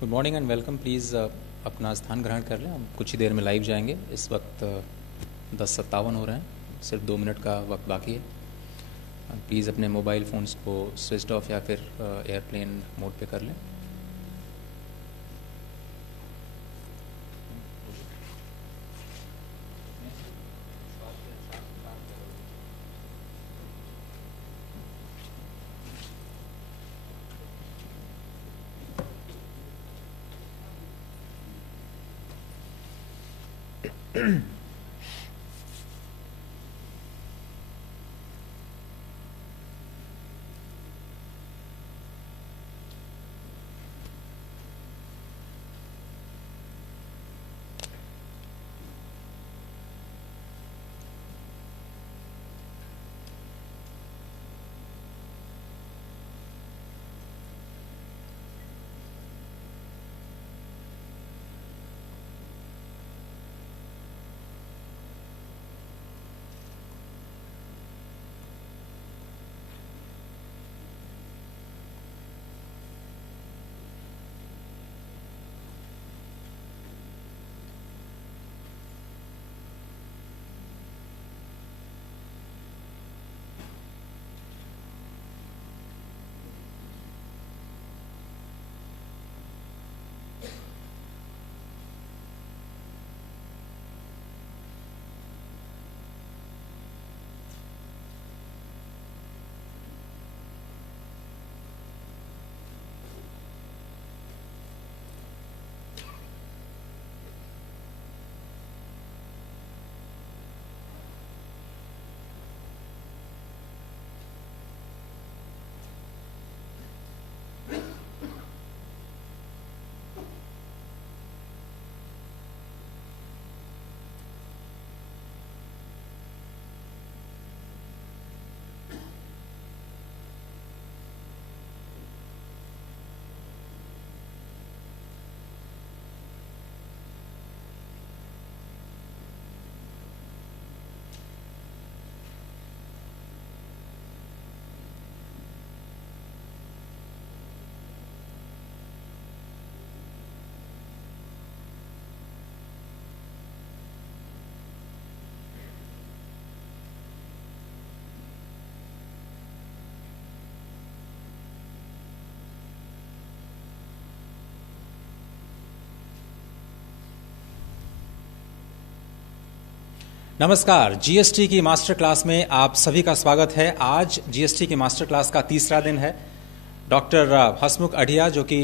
Good morning and welcome. Please अपना स्थान ग्रहण कर लें। हम कुछ ही देर में लाइव जाएंगे। इस वक्त 10:57 हो रहे हैं, सिर्फ 2 मिनट का वक्त बाकी है। प्लीज़ अपने मोबाइल फ़ोन्स को स्विच ऑफ या फिर एयरप्लेन मोड पे कर लें। नमस्कार। जीएसटी की मास्टर क्लास में आप सभी का स्वागत है। आज जीएसटी की मास्टर क्लास का तीसरा दिन है। डॉक्टर हसमुख अढ़िया जो कि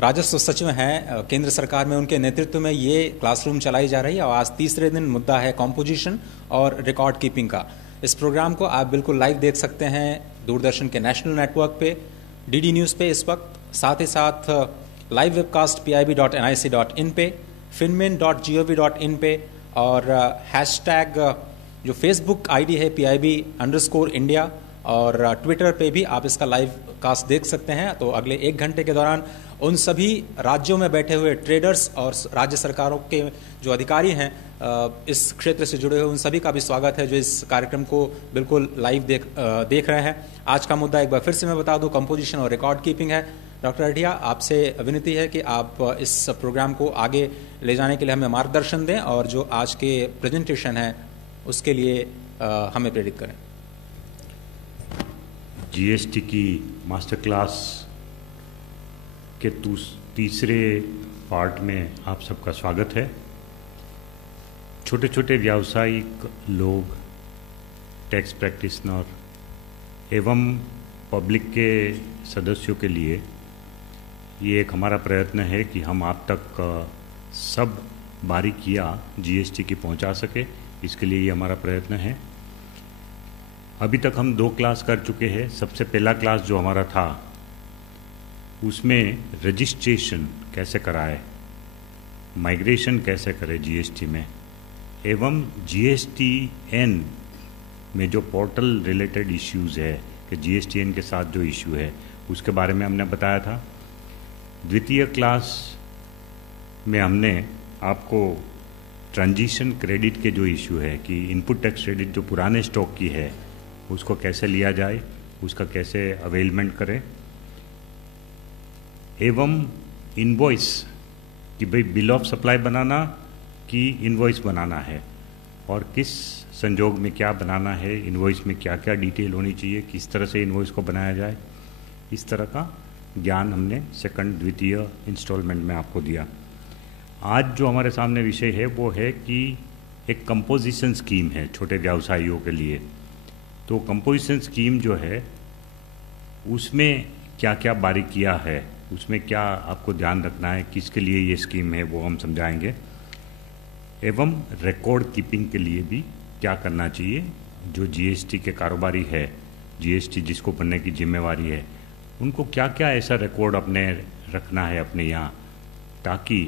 राजस्व सचिव हैं केंद्र सरकार में, उनके नेतृत्व में ये क्लासरूम चलाई जा रही है और आज तीसरे दिन मुद्दा है कॉम्पोजिशन और रिकॉर्ड कीपिंग का। इस प्रोग्राम को आप बिल्कुल लाइव देख सकते हैं दूरदर्शन के नेशनल नेटवर्क पे, डीडी न्यूज़ पे इस वक्त, साथ ही साथ लाइव वेबकास्ट pib.nic.in पे, finmin.gov.in पे और हैशटैग जो फेसबुक आईडी है PIB_India और ट्विटर पे भी आप इसका लाइव कास्ट देख सकते हैं। तो अगले 1 घंटे के दौरान उन सभी राज्यों में बैठे हुए ट्रेडर्स और राज्य सरकारों के जो अधिकारी हैं इस क्षेत्र से जुड़े हुए, उन सभी का भी स्वागत है जो इस कार्यक्रम को बिल्कुल लाइव देख रहे हैं। आज का मुद्दा एक बार फिर से मैं बता दूं, कंपोजिशन और रिकॉर्ड कीपिंग है। डॉक्टर अढ़िया, आपसे विनती है कि आप इस प्रोग्राम को आगे ले जाने के लिए हमें मार्गदर्शन दें और जो आज के प्रेजेंटेशन है उसके लिए हमें प्रेरित करें। जीएसटी की मास्टर क्लास के तीसरे पार्ट में आप सबका स्वागत है। छोटे छोटे व्यावसायिक लोग, टैक्स प्रैक्टिशनर एवं पब्लिक के सदस्यों के लिए ये एक हमारा प्रयत्न है कि हम आप तक सब बारीकियाँ जीएसटी की पहुंचा सके। इसके लिए ये हमारा प्रयत्न है। अभी तक हम 2 क्लास कर चुके हैं। सबसे पहला क्लास जो हमारा था उसमें रजिस्ट्रेशन कैसे कराए, माइग्रेशन कैसे करें जीएसटी में, एवं जीएसटीएन में जो पोर्टल रिलेटेड इश्यूज़ है कि जीएसटीएन के साथ जो इशू है उसके बारे में हमने बताया था। द्वितीय क्लास में हमने आपको ट्रांजिशन क्रेडिट के जो इशू है कि इनपुट टैक्स क्रेडिट जो पुराने स्टॉक की है उसको कैसे लिया जाए, उसका कैसे अवेलमेंट करें, एवं इनवॉइस कि भाई बिल ऑफ सप्लाई बनाना कि इनवॉइस बनाना है, और किस संजोग में क्या बनाना है, इनवॉइस में क्या क्या डिटेल होनी चाहिए, किस तरह से इनवॉइस को बनाया जाए, इस तरह का ज्ञान हमने सेकंड द्वितीय इंस्टॉलमेंट में आपको दिया। आज जो हमारे सामने विषय है वो है कि एक कंपोजिशन स्कीम है छोटे व्यवसायियों के लिए। तो कंपोजिशन स्कीम जो है उसमें क्या क्या बारीकियां है, उसमें क्या आपको ध्यान रखना है, किसके लिए ये स्कीम है वो हम समझाएंगे, एवं रिकॉर्ड कीपिंग के लिए भी क्या करना चाहिए। जो जीएसटी के कारोबारी है, जीएसटी जिसको बनने की जिम्मेवारी है, उनको क्या क्या ऐसा रिकॉर्ड अपने रखना है अपने यहाँ, ताकि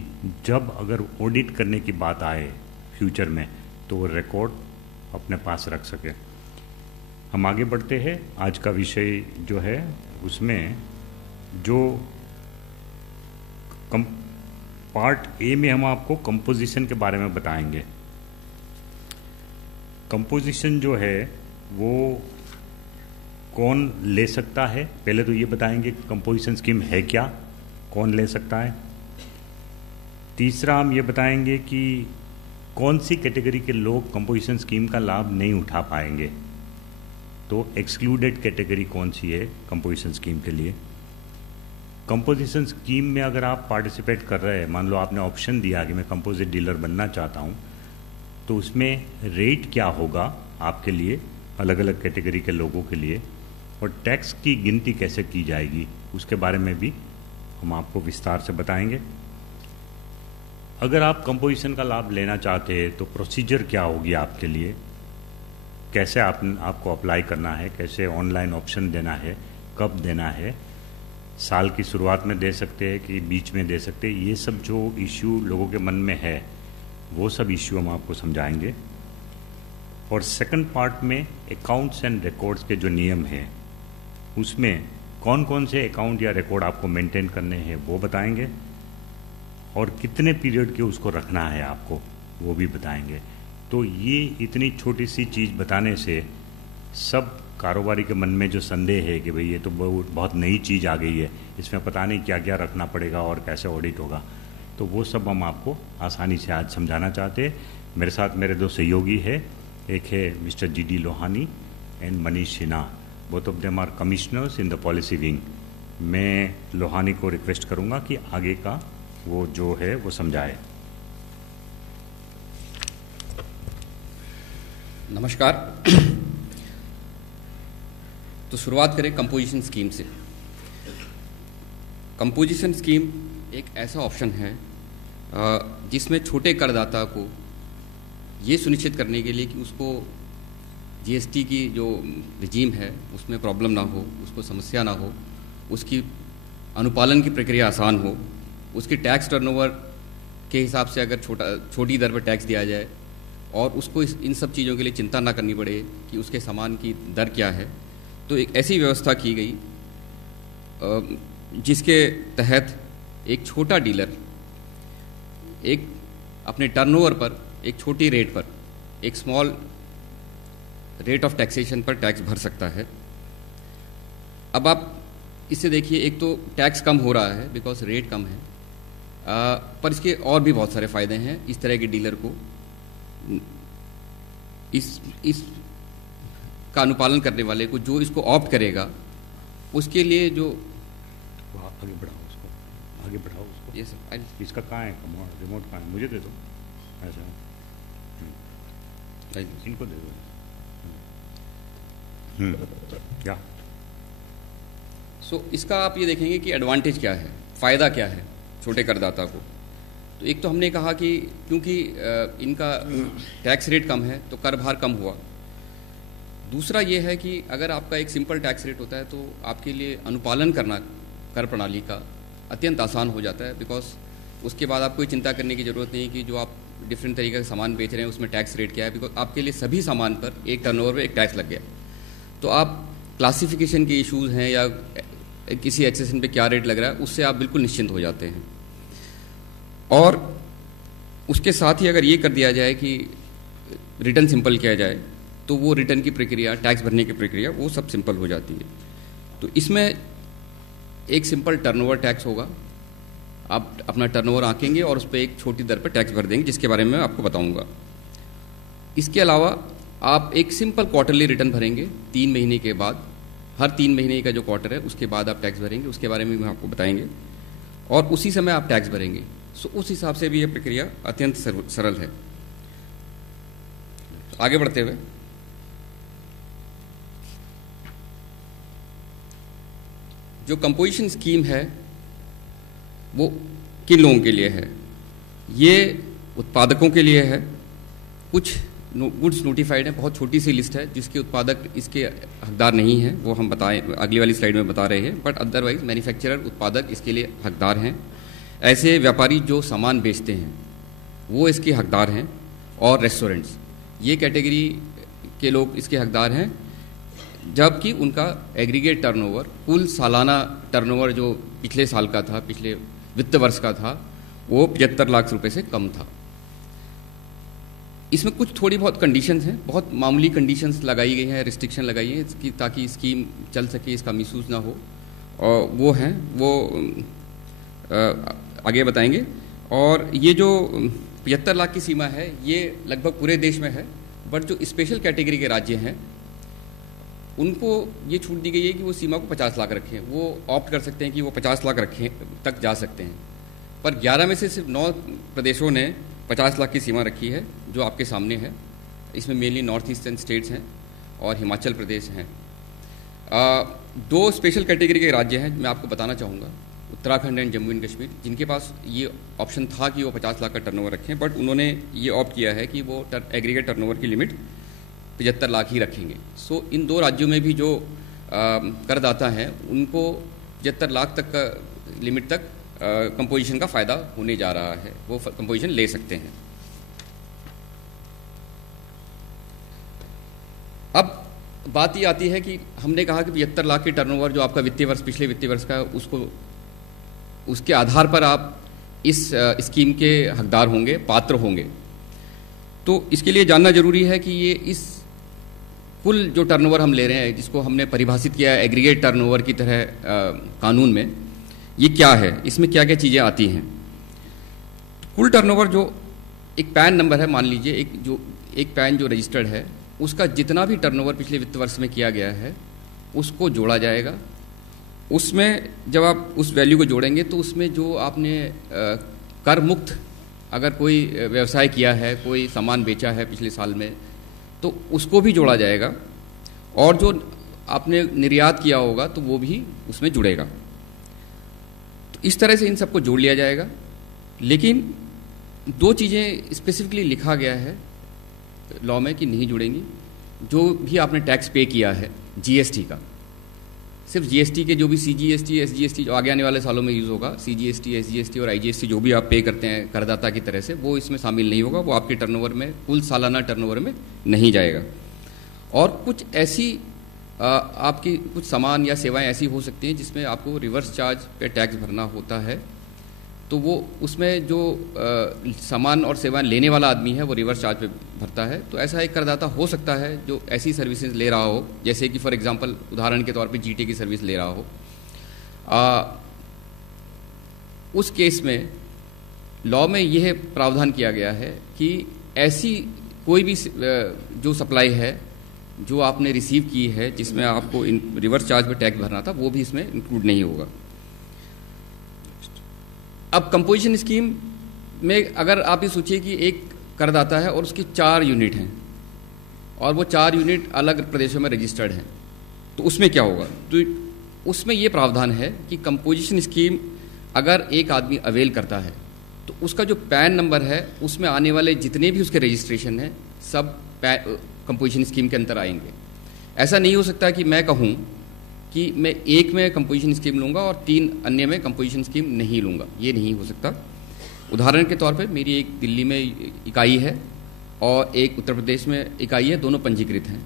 जब अगर ऑडिट करने की बात आए फ्यूचर में तो वो रिकॉर्ड अपने पास रख सके। हम आगे बढ़ते हैं। आज का विषय जो है उसमें जो पार्ट ए में हम आपको कंपोजिशन के बारे में बताएंगे। कंपोजिशन जो है वो कौन ले सकता है, पहले तो ये बताएंगे कंपोजिशन स्कीम है क्या, कौन ले सकता है। तीसरा हम ये बताएंगे कि कौन सी कैटेगरी के लोग कंपोजिशन स्कीम का लाभ नहीं उठा पाएंगे, तो एक्सक्लूडेड कैटेगरी कौन सी है कंपोजिशन स्कीम के लिए। कंपोजिशन स्कीम में अगर आप पार्टिसिपेट कर रहे हैं, मान लो आपने ऑप्शन दिया कि मैं कंपोजिट डीलर बनना चाहता हूँ, तो उसमें रेट क्या होगा आपके लिए, अलग अलग कैटेगरी के लोगों के लिए, और टैक्स की गिनती कैसे की जाएगी उसके बारे में भी हम आपको विस्तार से बताएंगे। अगर आप कंपोजिशन का लाभ लेना चाहते हैं तो प्रोसीजर क्या होगी आपके लिए, कैसे आपको अप्लाई करना है, कैसे ऑनलाइन ऑप्शन देना है, कब देना है, साल की शुरुआत में दे सकते हैं कि बीच में दे सकते हैं, ये सब जो इश्यू लोगों के मन में है वो सब इश्यू हम आपको समझाएंगे। और सेकंड पार्ट में अकाउंट्स एंड रिकॉर्ड्स के जो नियम हैं उसमें कौन कौन से अकाउंट या रिकॉर्ड आपको मेंटेन करने हैं वो बताएंगे, और कितने पीरियड के उसको रखना है आपको वो भी बताएंगे। तो ये इतनी छोटी सी चीज़ बताने से सब कारोबारी के मन में जो संदेह है कि भाई ये तो बहुत नई चीज़ आ गई है, इसमें पता नहीं क्या क्या रखना पड़ेगा और कैसे ऑडिट होगा, तो वो सब हम आपको आसानी से आज समझाना चाहते हैं। मेरे साथ मेरे दो सहयोगी है, एक है mister GD Lohani and Manish Sinha, both of them are commissioners in the policy wing. मैं लोहानी को रिक्वेस्ट करूँगा कि आगे का वो जो है वो समझाए। नमस्कार। तो शुरुआत करें कंपोजिशन स्कीम से। कंपोजिशन स्कीम एक ऐसा ऑप्शन है जिसमें छोटे करदाता को ये सुनिश्चित करने के लिए कि उसको जीएसटी की जो रिजीम है उसमें प्रॉब्लम ना हो, उसको समस्या ना हो, उसकी अनुपालन की प्रक्रिया आसान हो, उसकी टैक्स टर्नओवर के हिसाब से अगर छोटी दर पर टैक्स दिया जाए और उसको इन सब चीज़ों के लिए चिंता ना करनी पड़े कि उसके सामान की दर क्या है। तो एक ऐसी व्यवस्था की गई जिसके तहत एक छोटा डीलर एक अपने टर्नओवर पर एक छोटी रेट पर, एक स्मॉल रेट ऑफ टैक्सेशन पर टैक्स भर सकता है। अब आप इससे देखिए, एक तो टैक्स कम हो रहा है बिकॉज रेट कम है, पर इसके और भी बहुत सारे फ़ायदे हैं इस तरह के डीलर को। इस का अनुपालन करने वाले को, जो इसको ऑप्ट करेगा, उसके लिए जो आगे बढ़ाओ उसको, आगे बढ़ाओ उसको। ये सर इसका कहाँ है रिमोट, कहाँ है, मुझे दे दो ऐसा, इनको दे दो। क्या इसका आप ये देखेंगे कि एडवांटेज क्या है, फ़ायदा क्या है छोटे करदाता को। तो एक तो हमने कहा कि क्योंकि इनका टैक्स रेट कम है तो कर भार कम हुआ। दूसरा ये है कि अगर आपका एक सिंपल टैक्स रेट होता है तो आपके लिए अनुपालन करना कर प्रणाली का अत्यंत आसान हो जाता है, बिकॉज उसके बाद आपको चिंता करने की ज़रूरत नहीं कि जो आप डिफरेंट तरीके का सामान बेच रहे हैं उसमें टैक्स रेट क्या है, बिकॉज आपके लिए सभी सामान पर एक टर्नओवर में एक टैक्स लग गया। तो आप क्लासिफिकेशन के इश्यूज़ हैं या किसी एक्सेशन पे क्या रेट लग रहा है उससे आप बिल्कुल निश्चिंत हो जाते हैं। और उसके साथ ही अगर ये कर दिया जाए कि रिटर्न सिंपल किया जाए तो वो रिटर्न की प्रक्रिया, टैक्स भरने की प्रक्रिया, वो सब सिंपल हो जाती है। तो इसमें एक सिंपल टर्नओवर टैक्स होगा आप अपना टर्नओवर आंकेंगे और उस पर एक छोटी दर पर टैक्स भर देंगे, जिसके बारे में मैं आपको बताऊंगा। इसके अलावा आप एक सिंपल क्वार्टरली रिटर्न भरेंगे 3 महीने के बाद, हर 3 महीने का जो क्वार्टर है उसके बाद आप टैक्स भरेंगे, उसके बारे में भी आपको बताएंगे, और उसी समय आप टैक्स भरेंगे। सो उस हिसाब से भी यह प्रक्रिया अत्यंत सरल है। आगे बढ़ते हुए जो कंपोजिशन स्कीम है वो किन लोगों के लिए है? ये उत्पादकों के लिए है। कुछ गुड्स नोटिफाइड है, बहुत छोटी सी लिस्ट है जिसके उत्पादक इसके हकदार नहीं हैं, वो हम बताएं अगली वाली स्लाइड में बता रहे हैं, बट अदरवाइज मैन्युफैक्चरर उत्पादक इसके लिए हकदार हैं। ऐसे व्यापारी जो सामान बेचते हैं वो इसके हकदार हैं, और रेस्टोरेंट्स, ये कैटेगरी के लोग इसके हकदार हैं, जबकि उनका एग्रीगेट टर्नओवर, कुल सालाना टर्नओवर जो पिछले साल का था, पिछले वित्त वर्ष का था, वो 75 लाख रुपए से कम था। इसमें कुछ थोड़ी बहुत कंडीशंस हैं, बहुत मामूली कंडीशंस लगाई गई हैं, रिस्ट्रिक्शन लगाई है इसकी, ताकि स्कीम चल सके, इसका मिसयूज ना हो, और वो हैं वो आगे बताएंगे। और ये जो 75 लाख की सीमा है ये लगभग पूरे देश में है, बट जो स्पेशल कैटेगरी के राज्य हैं उनको ये छूट दी गई है कि वो सीमा को 50 लाख रखें। वो ऑप्ट कर सकते हैं कि वो 50 लाख रखें तक जा सकते हैं, पर 11 में से सिर्फ 9 प्रदेशों ने 50 लाख की सीमा रखी है, जो आपके सामने है। इसमें मेनली नॉर्थ ईस्टर्न स्टेट्स हैं और हिमाचल प्रदेश हैं। 2 स्पेशल कैटेगरी के राज्य हैं मैं आपको बताना चाहूँगा, उत्तराखंड एंड जम्मू एंड कश्मीर, जिनके पास ये ऑप्शन था कि वो 50 लाख का टर्नओवर रखें, बट उन्होंने ये ऑप्ट किया है कि वो एग्रीगेट टर्नओवर की लिमिट 75 लाख ही रखेंगे। सो इन 2 राज्यों में भी जो करदाता हैं उनको 75 लाख तक का लिमिट तक कंपोजिशन का फ़ायदा होने जा रहा है, वो कंपोजिशन ले सकते हैं। अब बात ये आती है कि हमने कहा कि 75 लाख की टर्नओवर जो आपका वित्तीय वर्ष, पिछले वित्तीय वर्ष का, उसके आधार पर आप इस स्कीम के हकदार होंगे, पात्र होंगे। तो इसके लिए जानना जरूरी है कि ये इस कुल जो टर्नओवर हम ले रहे हैं, जिसको हमने परिभाषित किया है एग्रीगेट टर्नओवर की तरह कानून में, ये क्या है, इसमें क्या क्या चीज़ें आती हैं। कुल टर्नओवर जो एक पैन नंबर है, मान लीजिए एक पैन जो रजिस्टर्ड है, उसका जितना भी टर्नओवर पिछले वित्त वर्ष में किया गया है उसको जोड़ा जाएगा। उसमें जब आप उस वैल्यू को जोड़ेंगे तो उसमें जो आपने कर मुक्त अगर कोई व्यवसाय किया है, कोई सामान बेचा है पिछले साल में, तो उसको भी जोड़ा जाएगा, और जो आपने निर्यात किया होगा तो वो भी उसमें जुड़ेगा। तो इस तरह से इन सबको जोड़ लिया जाएगा। लेकिन 2 चीज़ें स्पेसिफिकली लिखा गया है लॉ में कि नहीं जुड़ेंगी। जो भी आपने टैक्स पे किया है जीएसटी का, सिर्फ जीएसटी के जो भी सीजीएसटी, एसजीएसटी जो आगे आने वाले सालों में यूज़ होगा, सीजीएसटी, एसजीएसटी और आईजीएसटी जो भी आप पे करते हैं करदाता की तरह से, वो इसमें शामिल नहीं होगा, वो आपके टर्नओवर में, कुल सालाना टर्नओवर में नहीं जाएगा। और कुछ ऐसी आपकी कुछ सामान या सेवाएं ऐसी हो सकती हैं जिसमें आपको रिवर्स चार्ज पे टैक्स भरना होता है, तो वो उसमें जो सामान और सेवाएं लेने वाला आदमी है वो रिवर्स चार्ज पे भरता है। तो ऐसा एक करदाता हो सकता है जो ऐसी सर्विसेज ले रहा हो, जैसे कि फॉर एग्जांपल उदाहरण के तौर पे जीटी की सर्विस ले रहा हो। उस केस में लॉ में यह प्रावधान किया गया है कि ऐसी कोई भी जो सप्लाई है जो आपने रिसीव की है जिसमें आपको रिवर्स चार्ज पे टैक्स भरना था, वो भी इसमें इंक्लूड नहीं होगा। अब कंपोजिशन स्कीम में अगर आप ये सोचिए कि एक करदाता है और उसकी 4 यूनिट हैं और वो 4 यूनिट अलग प्रदेशों में रजिस्टर्ड हैं, तो उसमें क्या होगा? तो उसमें ये प्रावधान है कि कंपोजिशन स्कीम अगर एक आदमी अवेल करता है तो उसका जो पैन नंबर है उसमें आने वाले जितने भी उसके रजिस्ट्रेशन हैं सब कंपोजिशन स्कीम के अंदर आएंगे। ऐसा नहीं हो सकता कि मैं कहूँ कि मैं एक में कंपोजिशन स्कीम लूँगा और 3 अन्य में कंपोजिशन स्कीम नहीं लूँगा, ये नहीं हो सकता। उदाहरण के तौर पे मेरी एक दिल्ली में इकाई है और एक उत्तर प्रदेश में इकाई है, दोनों पंजीकृत हैं,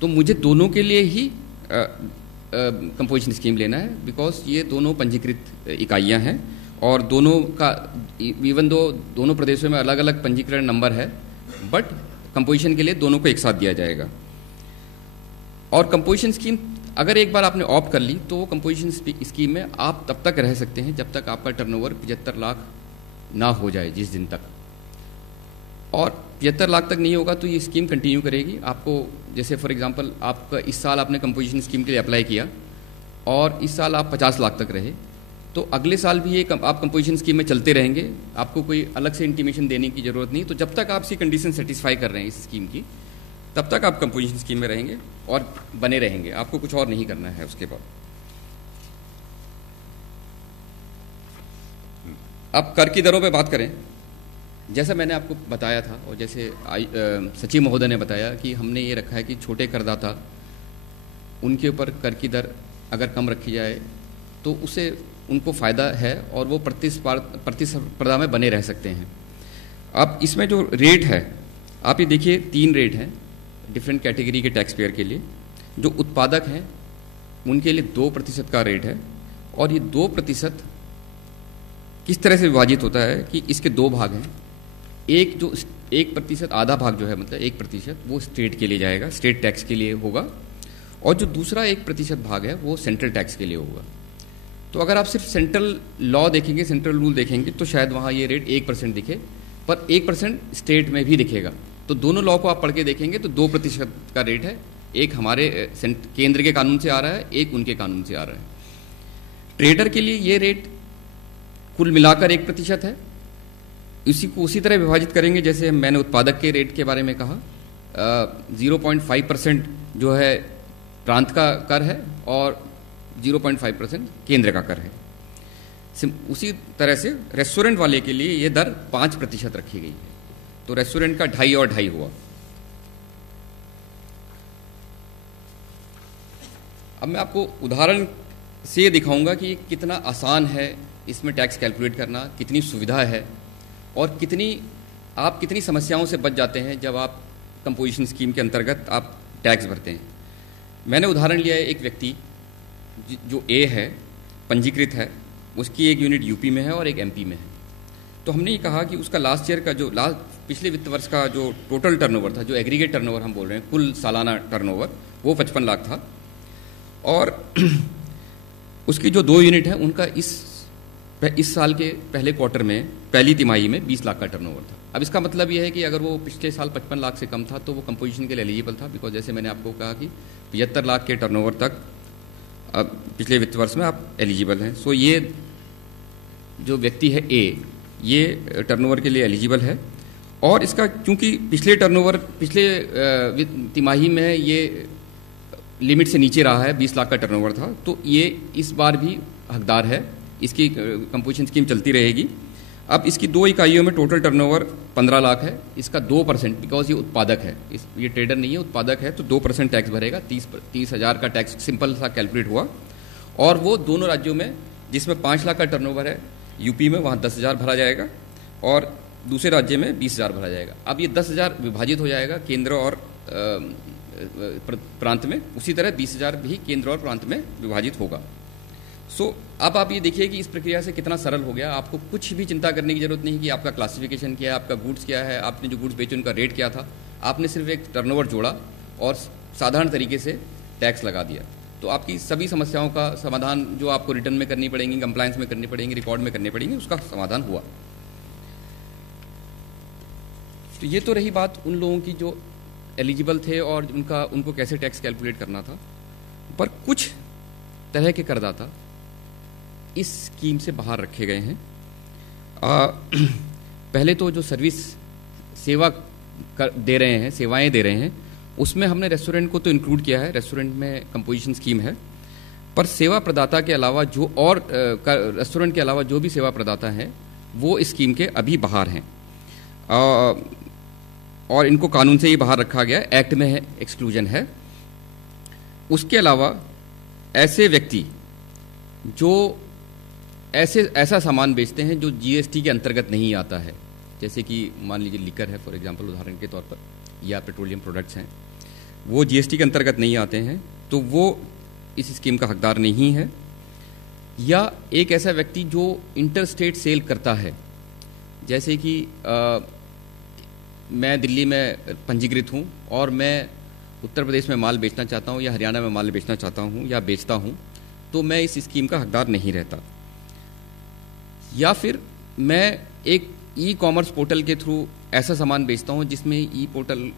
तो मुझे दोनों के लिए ही कंपोजिशन स्कीम लेना है, बिकॉज ये दोनों पंजीकृत इकाइयाँ हैं और दोनों का इवन दो दोनों प्रदेशों में अलग अलग पंजीकरण नंबर है, बट कंपोजिशन के लिए दोनों को एक साथ दिया जाएगा। और कंपोजिशन स्कीम अगर एक बार आपने ऑप्ट कर ली तो वो कंपोजिशन स्कीम में आप तब तक रह सकते हैं जब तक आपका टर्नओवर 75 लाख ना हो जाए जिस दिन तक, और 75 लाख तक नहीं होगा तो ये स्कीम कंटिन्यू करेगी आपको। जैसे फॉर एग्जांपल आपका इस साल आपने कंपोजिशन स्कीम के लिए अप्लाई किया और इस साल आप 50 लाख तक रहे, तो अगले साल भी ये आप कंपोजिशन स्कीम में चलते रहेंगे, आपको कोई अलग से इंटीमेशन देने की ज़रूरत नहीं। तो जब तक आप इसकी कंडीशन सेटिस्फाई कर रहे हैं इस स्कीम की, तब तक आप कंपोजिशन स्कीम में रहेंगे और बने रहेंगे, आपको कुछ और नहीं करना है उसके बाद। अब कर की दरों पे बात करें, जैसा मैंने आपको बताया था और जैसे सचिव महोदय ने बताया कि हमने ये रखा है कि छोटे करदाता उनके ऊपर कर की दर अगर कम रखी जाए तो उससे उनको फ़ायदा है और वो प्रतिस्पर्धा में बने रह सकते हैं। अब इसमें जो रेट है, आप ये देखिए 3 रेट हैं डिफरेंट कैटेगरी के टैक्स पेयर के लिए। जो उत्पादक हैं उनके लिए 2% का रेट है, और ये 2% किस तरह से विभाजित होता है कि इसके 2 भाग हैं। एक जो 1% आधा भाग जो है, मतलब 1% वो स्टेट के लिए जाएगा, स्टेट टैक्स के लिए होगा, और जो दूसरा 1% भाग है वो सेंट्रल टैक्स के लिए होगा। तो अगर आप सिर्फ सेंट्रल लॉ देखेंगे, सेंट्रल रूल देखेंगे, तो शायद वहाँ ये रेट 1% दिखे, पर 1% स्टेट में भी दिखेगा। तो दोनों लॉ को आप पढ़ के देखेंगे तो 2% का रेट है, एक हमारे केंद्र के कानून से आ रहा है, एक उनके कानून से आ रहा है। ट्रेडर के लिए ये रेट कुल मिलाकर 1% है। इसी को उसी तरह विभाजित करेंगे जैसे मैंने उत्पादक के रेट के बारे में कहा। 0.5% जो है प्रांत का कर है और 0.5% केंद्र का कर है। उसी तरह से रेस्टोरेंट वाले के लिए ये दर 5% रखी गई है, तो रेस्टोरेंट का 2.5 और 2.5 हुआ। अब मैं आपको उदाहरण से दिखाऊंगा कि कितना आसान है इसमें टैक्स कैलकुलेट करना, कितनी सुविधा है और कितनी समस्याओं से बच जाते हैं जब आप कंपोजिशन स्कीम के अंतर्गत आप टैक्स भरते हैं। मैंने उदाहरण लिया है एक व्यक्ति जो ए है, पंजीकृत है, उसकी एक यूनिट यूपी में है और एक एमपी में है। तो हमने ये कहा कि उसका लास्ट ईयर का जो पिछले वित्त वर्ष का जो टोटल टर्नओवर था, जो एग्रीगेट टर्नओवर हम बोल रहे हैं, कुल सालाना टर्नओवर, वो 55 लाख था, और उसकी जो 2 यूनिट है उनका इस साल के पहले क्वार्टर में, पहली तिमाही में 20 लाख का टर्नओवर था। अब इसका मतलब यह है कि अगर वो पिछले साल 55 लाख से कम था तो वो कंपोजिशन के लिए एलिजिबल था, बिकॉज जैसे मैंने आपको कहा कि 75 लाख के टर्नओवर तक अब पिछले वित्त वर्ष में आप एलिजिबल हैं। सो ये जो व्यक्ति है ए, ये टर्नओवर के लिए एलिजिबल है, और इसका क्योंकि पिछले तिमाही में ये लिमिट से नीचे रहा है, 20 लाख का टर्नओवर था, तो ये इस बार भी हकदार है, इसकी कंपोजिशन स्कीम चलती रहेगी। अब इसकी 2 इकाइयों में टोटल टर्नओवर 15 लाख है, इसका 2%, बिकॉज ये उत्पादक है, ये ट्रेडर नहीं है, उत्पादक है, तो 2% टैक्स भरेगा। 30,000 का टैक्स सिंपल सा कैलकुलेट हुआ, और वो दोनों राज्यों में, जिसमें 5 लाख का टर्नओवर है यूपी में, वहाँ 10,000 भरा जाएगा, और दूसरे राज्य में 20,000 भरा जाएगा। अब ये 10,000 विभाजित हो जाएगा केंद्र और प्रांत में, उसी तरह 20,000 भी केंद्र और प्रांत में विभाजित होगा। सो अब आप ये देखिए कि इस प्रक्रिया से कितना सरल हो गया। आपको कुछ भी चिंता करने की जरूरत नहीं कि आपका क्लासिफिकेशन क्या है, आपका गुड्स क्या है, आपने जो गुड्स बेचे उनका रेट क्या था। आपने सिर्फ एक टर्नओवर जोड़ा और साधारण तरीके से टैक्स लगा दिया, तो आपकी सभी समस्याओं का समाधान जो आपको रिटर्न में करनी पड़ेंगी, कंप्लायंस में करनी पड़ेंगी, रिकॉर्ड में करनी पड़ेंगी, उसका समाधान हुआ। तो ये तो रही बात उन लोगों की जो एलिजिबल थे और उनको कैसे टैक्स कैलकुलेट करना था। पर कुछ तरह के करदाता इस स्कीम से बाहर रखे गए हैं। पहले तो जो दे रहे हैं, सेवाएं दे रहे हैं, उसमें हमने रेस्टोरेंट को तो इंक्लूड किया है, रेस्टोरेंट में कंपोजिशन स्कीम है, पर सेवा प्रदाता के अलावा जो और रेस्टोरेंट के अलावा जो भी सेवा प्रदाता हैं वो इस स्कीम के अभी बाहर हैं, और इनको कानून से ही बाहर रखा गया, एक्ट में है, एक्सक्लूजन है। उसके अलावा ऐसे व्यक्ति जो ऐसा सामान बेचते हैं जो जीएसटी के अंतर्गत नहीं आता है, जैसे कि मान लीजिए लिकर है फॉर एग्जांपल, उदाहरण के तौर पर, या पेट्रोलियम प्रोडक्ट्स हैं, वो जीएसटी के अंतर्गत नहीं आते हैं, तो वो इस स्कीम का हकदार नहीं है। या एक ऐसा व्यक्ति जो इंटर स्टेट सेल करता है, जैसे कि मैं दिल्ली में पंजीकृत हूँ और मैं उत्तर प्रदेश में माल बेचना चाहता हूँ या हरियाणा में माल बेचना चाहता हूँ या बेचता हूँ, तो मैं इस स्कीम का हकदार नहीं रहता। या फिर मैं एक ई कॉमर्स पोर्टल के थ्रू ऐसा सामान बेचता हूँ जिसमें ई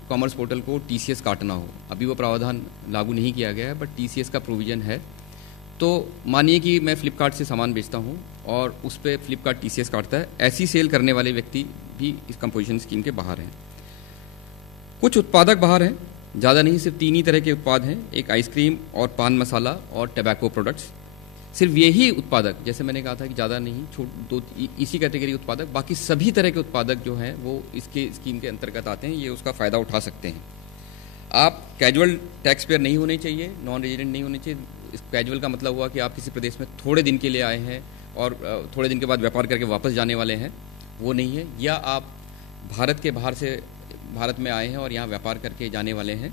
कॉमर्स पोर्टल को TCS काटना हो। अभी वो प्रावधान लागू नहीं किया गया है, बट TCS का प्रोविज़न है। तो मानिए कि मैं फ्लिपकार्ट से सामान बेचता हूँ और उस पर फ्लिपकार्ट TCS काटता है, ऐसी सेल करने वाले व्यक्ति भी इस कंपोजिशन स्कीम के बाहर हैं। कुछ उत्पादक बाहर हैं, ज़्यादा नहीं, सिर्फ 3 ही तरह के उत्पाद हैं, एक आइसक्रीम और पान मसाला और टबैको प्रोडक्ट्स। सिर्फ यही उत्पादक, जैसे मैंने कहा था कि ज़्यादा नहीं, इसी कैटेगरी उत्पादक, बाकी सभी तरह के उत्पादक जो हैं वो इसके स्कीम के अंतर्गत आते हैं, ये उसका फ़ायदा उठा सकते हैं। आप कैजुअल टैक्स पेयर नहीं होने चाहिए, नॉन रेजिडेंट नहीं होने चाहिए। इस कैजुअल का मतलब हुआ कि आप किसी प्रदेश में थोड़े दिन के लिए आए हैं और थोड़े दिन के बाद व्यापार करके वापस जाने वाले हैं, वो नहीं है। या आप भारत के बाहर से भारत में आए हैं और यहाँ व्यापार करके जाने वाले हैं,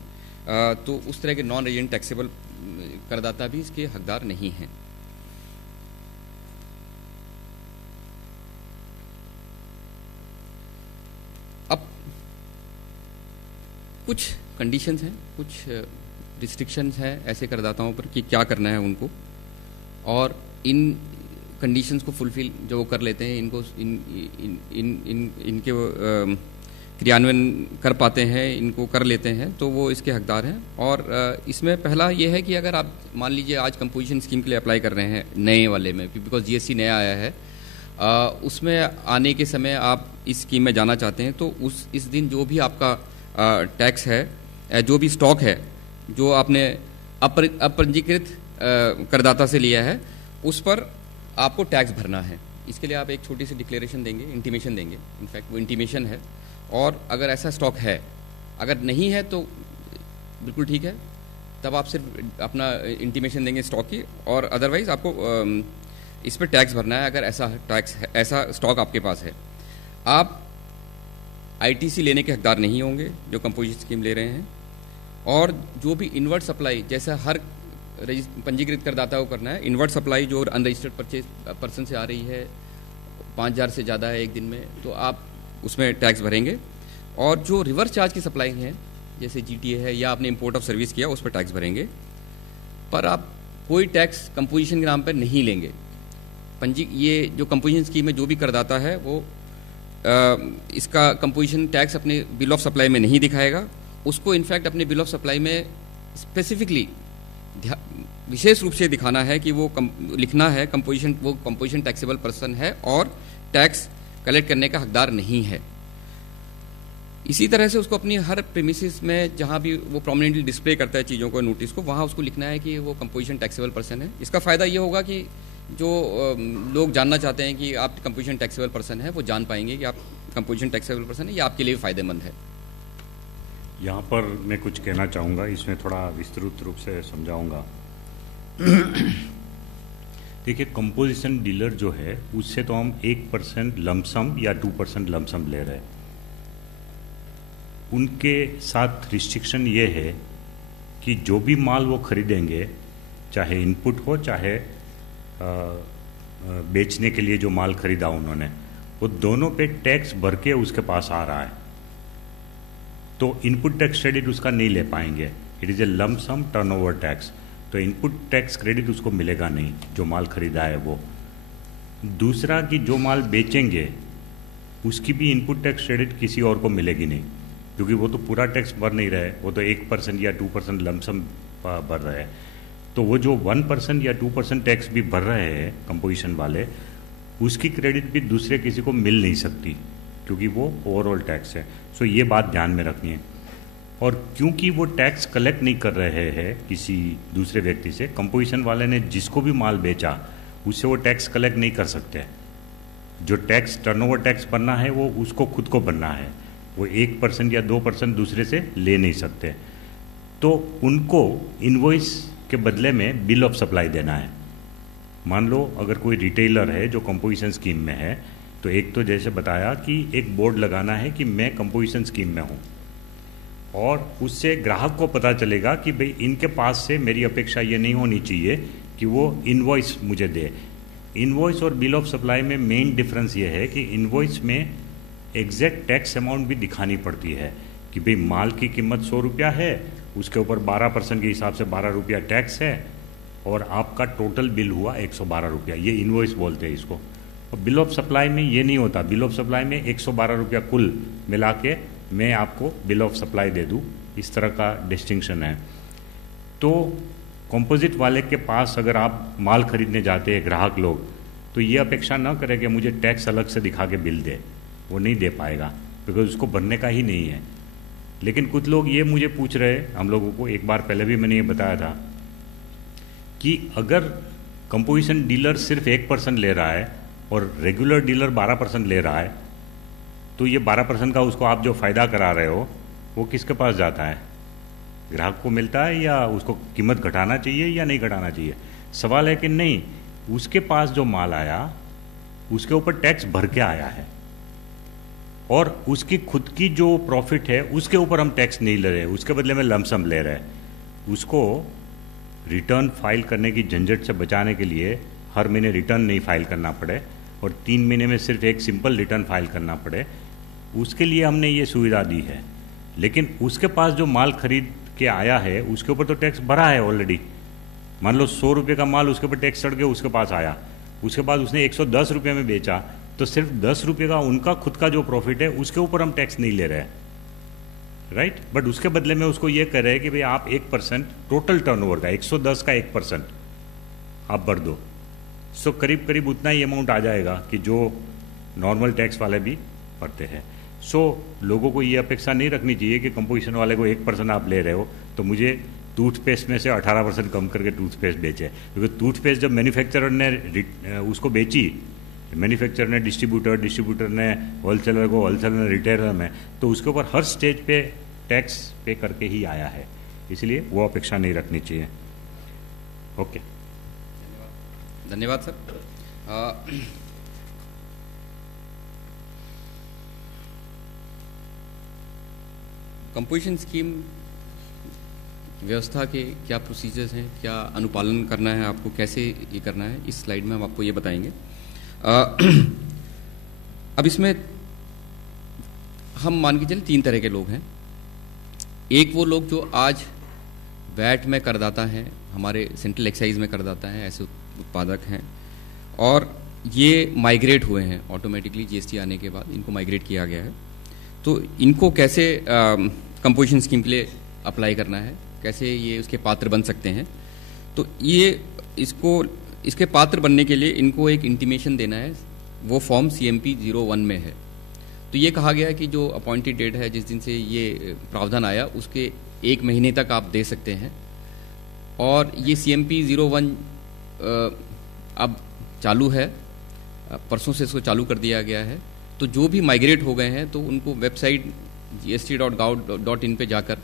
तो उस तरह के नॉन रेजिडेंट टैक्सेबल करदाता भी इसके हकदार नहीं हैं। अब कुछ कंडीशंस हैं, कुछ रिस्ट्रिक्शंस हैं ऐसे करदाताओं पर कि क्या करना है उनको, और इन कंडीशंस को फुलफिल जो वो कर लेते हैं, इनको इनके क्रियान्वयन कर पाते हैं, इनको कर लेते हैं, तो वो इसके हकदार हैं। और इसमें पहला ये है कि अगर आप मान लीजिए आज कंपोजिशन स्कीम के लिए अप्लाई कर रहे हैं नए वाले में, बिकॉज GST नया आया है, उसमें आने के समय आप इस स्कीम में जाना चाहते हैं, तो इस दिन जो भी आपका टैक्स है, जो भी स्टॉक है जो आपने अपंजीकृत करदाता से लिया है, उस पर आपको टैक्स भरना है। इसके लिए आप एक छोटी सी डिक्लेरेशन देंगे, इंटीमेशन देंगे, इनफैक्ट वो इंटीमेशन है। और अगर ऐसा स्टॉक है, अगर नहीं है तो बिल्कुल ठीक है, तब आप सिर्फ अपना इंटीमेशन देंगे स्टॉक की, और अदरवाइज आपको इस पर टैक्स भरना है अगर ऐसा स्टॉक आपके पास है। आप ITC लेने के हकदार नहीं होंगे जो कंपोजिशन स्कीम ले रहे हैं। और जो भी इनवर्ट सप्लाई, जैसा हर पंजीकृत करदाता को करना है, इनवर्ट सप्लाई जो अनरजिस्टर्ड परचेज पर्सन से आ रही है, 5000 से ज़्यादा है एक दिन में, तो आप उसमें टैक्स भरेंगे। और जो रिवर्स चार्ज की सप्लाई है, जैसे GTA है या आपने इंपोर्ट ऑफ सर्विस किया, उस पर टैक्स भरेंगे। पर आप कोई टैक्स कंपोजिशन के नाम पर नहीं लेंगे। ये जो कंपोजिशन स्कीम में जो भी करदाता है वो इसका कंपोजिशन टैक्स अपने बिल ऑफ सप्लाई में नहीं दिखाएगा। उसको इनफैक्ट अपने बिल ऑफ सप्लाई में स्पेसिफिकली विशेष रूप से दिखाना है कि वो लिखना है कंपोजिशन टैक्सेबल पर्सन है और टैक्स कलेक्ट करने का हकदार नहीं है। इसी तरह से उसको अपनी हर प्रीमिसेस में जहाँ भी वो प्रोमिनेंटली डिस्प्ले करता है चीज़ों को, नोटिस को, वहाँ उसको लिखना है कि वो कंपोजिशन टैक्सेबल पर्सन है। इसका फ़ायदा ये होगा कि जो लोग जानना चाहते हैं कि आप कंपोजिशन टैक्सेबल पर्सन है, वो जान पाएंगे कि आप कंपोजिशन टैक्सेबल पर्सन है, ये आपके लिए फ़ायदेमंद है। यहाँ पर मैं कुछ कहना चाहूँगा, इसमें थोड़ा विस्तृत रूप से समझाऊँगा। देखिए, कंपोजिशन डीलर जो है उससे तो हम 1% लमसम या 2% लमसम ले रहे हैं। उनके साथ रिस्ट्रिक्शन ये है कि जो भी माल वो खरीदेंगे, चाहे इनपुट हो चाहे बेचने के लिए जो माल खरीदा उन्होंने, वो दोनों पे टैक्स भर के उसके पास आ रहा है, तो इनपुट टैक्स क्रेडिट उसका नहीं ले पाएंगे। It is a lump sum turnover tax, तो इनपुट टैक्स क्रेडिट उसको मिलेगा नहीं जो माल खरीदा है वो। दूसरा कि जो माल बेचेंगे उसकी भी इनपुट टैक्स क्रेडिट किसी और को मिलेगी नहीं, क्योंकि वो तो पूरा टैक्स भर नहीं रहे, वो तो 1% या 2% लमसम भर रहे हैं। तो वो जो 1% या 2% टैक्स भी भर रहे हैं कंपोजिशन वाले, उसकी क्रेडिट भी दूसरे किसी को मिल नहीं सकती, क्योंकि वो ओवरऑल टैक्स है। सो ये बात ध्यान में रखनी है। और क्योंकि वो टैक्स कलेक्ट नहीं कर रहे हैं किसी दूसरे व्यक्ति से, कंपोजिशन वाले ने जिसको भी माल बेचा उससे वो टैक्स कलेक्ट नहीं कर सकते। जो टैक्स टर्नओवर टैक्स बनना है वो उसको खुद को बनना है, वो 1% या 2% दूसरे से ले नहीं सकते। तो उनको इनवॉइस के बदले में बिल ऑफ सप्लाई देना है। मान लो अगर कोई रिटेलर है जो कंपोजिशन स्कीम में है, तो एक तो जैसे बताया कि एक बोर्ड लगाना है कि मैं कंपोजिशन स्कीम में हूँ, और उससे ग्राहक को पता चलेगा कि भाई इनके पास से मेरी अपेक्षा ये नहीं होनी चाहिए कि वो इनवॉइस मुझे दे। इनवॉइस और बिल ऑफ सप्लाई में मेन डिफरेंस ये है कि इनवॉइस में एग्जैक्ट टैक्स अमाउंट भी दिखानी पड़ती है कि भाई माल की कीमत 100 रुपया है, उसके ऊपर 12% के हिसाब से 12 रुपया टैक्स है और आपका टोटल बिल हुआ 112 रुपया। ये इनवॉइस बोलते हैं इसको। और बिल ऑफ सप्लाई में ये नहीं होता। बिल ऑफ सप्लाई में 112 रुपया कुल मिला के मैं आपको बिल ऑफ सप्लाई दे दूँ, इस तरह का डिस्टिंक्शन है। तो कंपोजिट वाले के पास अगर आप माल खरीदने जाते हैं ग्राहक लोग, तो ये अपेक्षा ना करें कि मुझे टैक्स अलग से दिखा के बिल दे, वो नहीं दे पाएगा बिकॉज उसको भरने का ही नहीं है। लेकिन कुछ लोग ये मुझे पूछ रहे, हम लोगों को एक बार पहले भी मैंने ये बताया था कि अगर कंपोजिशन डीलर सिर्फ 1% ले रहा है और रेगुलर डीलर 12% ले रहा है, तो ये 12% का उसको आप जो फ़ायदा करा रहे हो वो किसके पास जाता है? ग्राहक को मिलता है या उसको कीमत घटाना चाहिए या नहीं घटाना चाहिए? सवाल है कि नहीं, उसके पास जो माल आया उसके ऊपर टैक्स भर के आया है और उसकी खुद की जो प्रॉफिट है उसके ऊपर हम टैक्स नहीं ले रहे, उसके बदले में लमसम ले रहे हैं। उसको रिटर्न फाइल करने की झंझट से बचाने के लिए हर महीने रिटर्न नहीं फाइल करना पड़े और 3 महीने में सिर्फ एक सिंपल रिटर्न फाइल करना पड़े, उसके लिए हमने ये सुविधा दी है। लेकिन उसके पास जो माल खरीद के आया है उसके ऊपर तो टैक्स भरा है ऑलरेडी। मान लो 100 रुपये का माल उसके ऊपर टैक्स चढ़ के उसके पास आया, उसके बाद उसने 110 रुपये में बेचा, तो सिर्फ 10 रुपये का उनका खुद का जो प्रॉफिट है उसके ऊपर हम टैक्स नहीं ले रहे हैं, राइट। बट उसके बदले में उसको ये कह रहे हैं कि भाई आप 1% टोटल टर्नओवर का 110 का 1% आप भर दो। सो करीब करीब उतना ही अमाउंट आ जाएगा कि जो नॉर्मल टैक्स वाले भी भरते हैं। सो लोगों को ये अपेक्षा नहीं रखनी चाहिए कि कंपोजिशन वाले को 1% आप ले रहे हो तो मुझे टूथपेस्ट में से 18% कम करके टूथपेस्ट बेचे, क्योंकि टूथपेस्ट जब मैन्युफैक्चरर ने उसको बेची, मैन्युफैक्चरर ने डिस्ट्रीब्यूटर ने होलसेलर को, होलसेलर ने रिटेलर में, तो उसके ऊपर हर स्टेज पे टैक्स पे करके ही आया है, इसलिए वो अपेक्षा नहीं रखनी चाहिए। ओके, धन्यवाद सर। कंपोजिशन स्कीम व्यवस्था के क्या प्रोसीजर्स हैं, क्या अनुपालन करना है आपको, कैसे ये करना है, इस स्लाइड में हम आपको ये बताएंगे। अब इसमें हम मान के चले 3 तरह के लोग हैं। एक वो लोग जो आज वैट में करदाता हैं, हमारे सेंट्रल एक्साइज में करदाता हैं, ऐसे उत्पादक हैं और ये माइग्रेट हुए हैं ऑटोमेटिकली जीएसटी आने के बाद, इनको माइग्रेट किया गया है। तो इनको कैसे कंपोजिशन स्कीम के लिए अप्लाई करना है, कैसे ये उसके पात्र बन सकते हैं, तो ये इसके पात्र बनने के लिए इनको एक इंटीमेशन देना है, वो फॉर्म CMP 01 में है। तो ये कहा गया है कि जो अपॉइंटेड डेट है, जिस दिन से ये प्रावधान आया, उसके 1 महीने तक आप दे सकते हैं। और ये CMP 01 अब चालू है, परसों से इसको चालू कर दिया गया है। तो जो भी माइग्रेट हो गए हैं तो उनको वेबसाइट gst.gov.in पे जाकर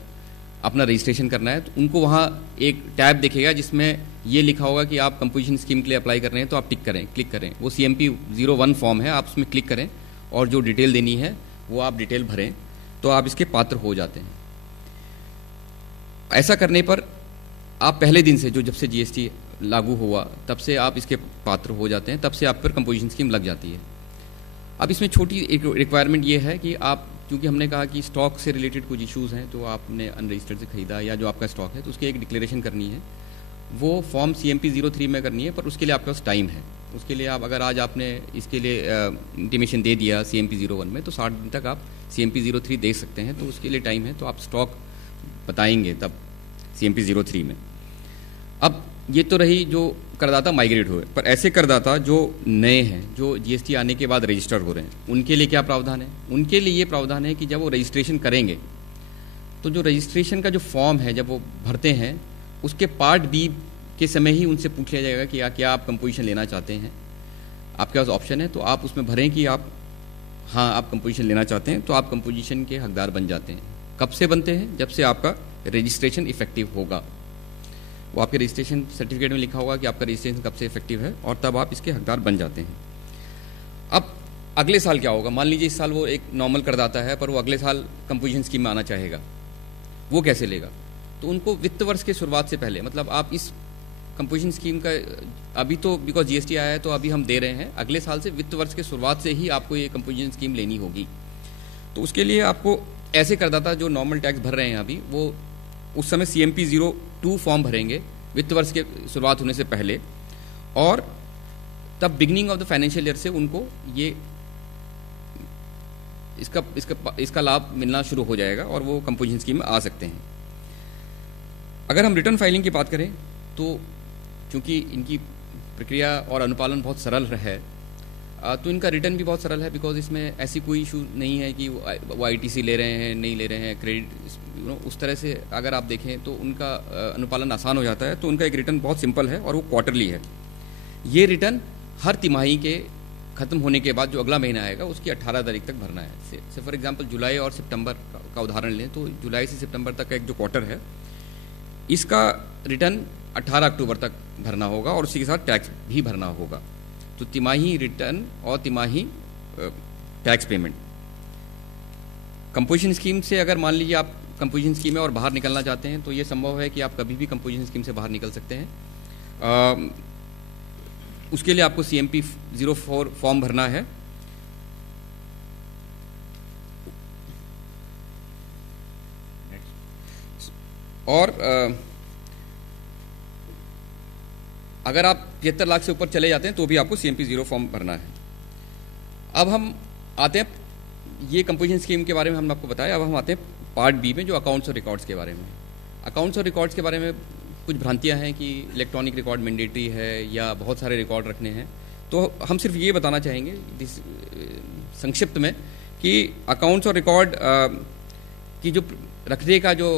अपना रजिस्ट्रेशन करना है। तो उनको वहाँ एक टैब दिखेगा जिसमें ये लिखा होगा कि आप कंपोजिशन स्कीम के लिए अप्लाई कर रहे हैं, तो आप क्लिक करें। वो CMP 01 फॉर्म है, आप उसमें क्लिक करें और जो डिटेल देनी है वो आप डिटेल भरें, तो आप इसके पात्र हो जाते हैं। ऐसा करने पर आप पहले दिन से, जो जब से GST लागू हुआ तब से आप इसके पात्र हो जाते हैं, तब से आप पर कंपोजिशन स्कीम लग जाती है। अब इसमें छोटी एक रिक्वायरमेंट ये है कि आप, क्योंकि हमने कहा कि स्टॉक से रिलेटेड कुछ इश्यूज़ हैं, तो आपने अनरजिस्टर्ड से खरीदा या जो आपका स्टॉक है तो उसकी एक डिक्लेरेशन करनी है, वो फॉर्म CMP 03 में करनी है। पर उसके लिए आपके पास टाइम है। उसके लिए आप, अगर आज आपने इसके लिए इंटीमेशन दे दिया CMP 01 में, तो 60 दिन तक आप CMP 03 दे सकते हैं। तो उसके लिए टाइम है, तो आप स्टॉक बताएंगे तब CMP 03 में। अब ये तो रही जो करदाता माइग्रेट हुए, पर ऐसे करदाता जो नए हैं, जो GST आने के बाद रजिस्टर हो रहे हैं, उनके लिए क्या प्रावधान है? उनके लिए ये प्रावधान है कि जब वो रजिस्ट्रेशन करेंगे तो जो रजिस्ट्रेशन का जो फॉर्म है जब वो भरते हैं, उसके पार्ट B के समय ही उनसे पूछ लिया जाएगा कि क्या आप कंपोजिशन लेना चाहते हैं। आपके पास ऑप्शन है, तो आप उसमें भरें कि आप आप कंपोजिशन लेना चाहते हैं, तो आप कंपोजिशन के हकदार बन जाते हैं। कब से बनते हैं? जब से आपका रजिस्ट्रेशन इफेक्टिव होगा। वो आपके रजिस्ट्रेशन सर्टिफिकेट में लिखा होगा कि आपका रजिस्ट्रेशन कब से इफेक्टिव है, और तब आप इसके हकदार बन जाते हैं। अब अगले साल क्या होगा? मान लीजिए इस साल वो एक नॉर्मल करदाता है, पर वो अगले साल कंपोजिशन स्कीम में आना चाहेगा, वो कैसे लेगा? तो उनको वित्त वर्ष के शुरुआत से पहले, मतलब आप इस कंपोजिशन स्कीम का अभी तो बिकॉज GST आया है तो अभी हम दे रहे हैं, अगले साल से वित्त वर्ष के शुरुआत से ही आपको ये कंपोजिशन स्कीम लेनी होगी। तो उसके लिए आपको ऐसे करदाता जो नॉर्मल टैक्स भर रहे हैं अभी, वो उस समय CMP 02 फॉर्म भरेंगे वित्त वर्ष के शुरुआत होने से पहले, और तब beginning of the financial year से उनको ये इसका लाभ मिलना शुरू हो जाएगा और वो कंपोजिशन स्कीम में आ सकते हैं। अगर हम रिटर्न फाइलिंग की बात करें तो चूंकि इनकी प्रक्रिया और अनुपालन बहुत सरल है, तो इनका रिटर्न भी बहुत सरल है, बिकॉज इसमें ऐसी कोई इशू नहीं है कि वो ITC ले रहे हैं नहीं ले रहे हैं, क्रेडिट उस तरह से अगर आप देखें तो उनका अनुपालन आसान हो जाता है। तो उनका एक रिटर्न बहुत सिंपल है और वो क्वार्टरली है। ये रिटर्न हर तिमाही के खत्म होने के बाद जो अगला महीना आएगा उसकी 18 तारीख तक भरना है। से फॉर एग्जांपल जुलाई और सितंबर का उदाहरण लें तो जुलाई से सितंबर तक का एक जो क्वार्टर है इसका रिटर्न 18 अक्टूबर तक भरना होगा और उसी के साथ टैक्स भी भरना होगा। तो तिमाही रिटर्न और तिमाही टैक्स पेमेंट। कंपोजिशन स्कीम से अगर मान लीजिए आप कंपोजिशन स्कीम में और बाहर निकलना चाहते हैं तो ये संभव है कि आप कभी भी कंपोजिशन स्कीम से बाहर निकल सकते हैं। उसके लिए आपको CMP 04 फॉर्म भरना है। और अगर आप 73 लाख से ऊपर चले जाते हैं तो भी आपको CMP 0 फॉर्म भरना है। अब हम आते हैं, ये कंपोजिशन स्कीम के बारे में हमने आपको बताया। अब हम आते हैं पार्ट बी में, जो अकाउंट्स और रिकॉर्ड्स के बारे में। अकाउंट्स और रिकॉर्ड्स के बारे में कुछ भ्रांतियां हैं कि इलेक्ट्रॉनिक रिकॉर्ड मैंडेटरी है या बहुत सारे रिकॉर्ड रखने हैं। तो हम सिर्फ ये बताना चाहेंगे संक्षिप्त में कि अकाउंट्स और रिकॉर्ड की जो रखने का जो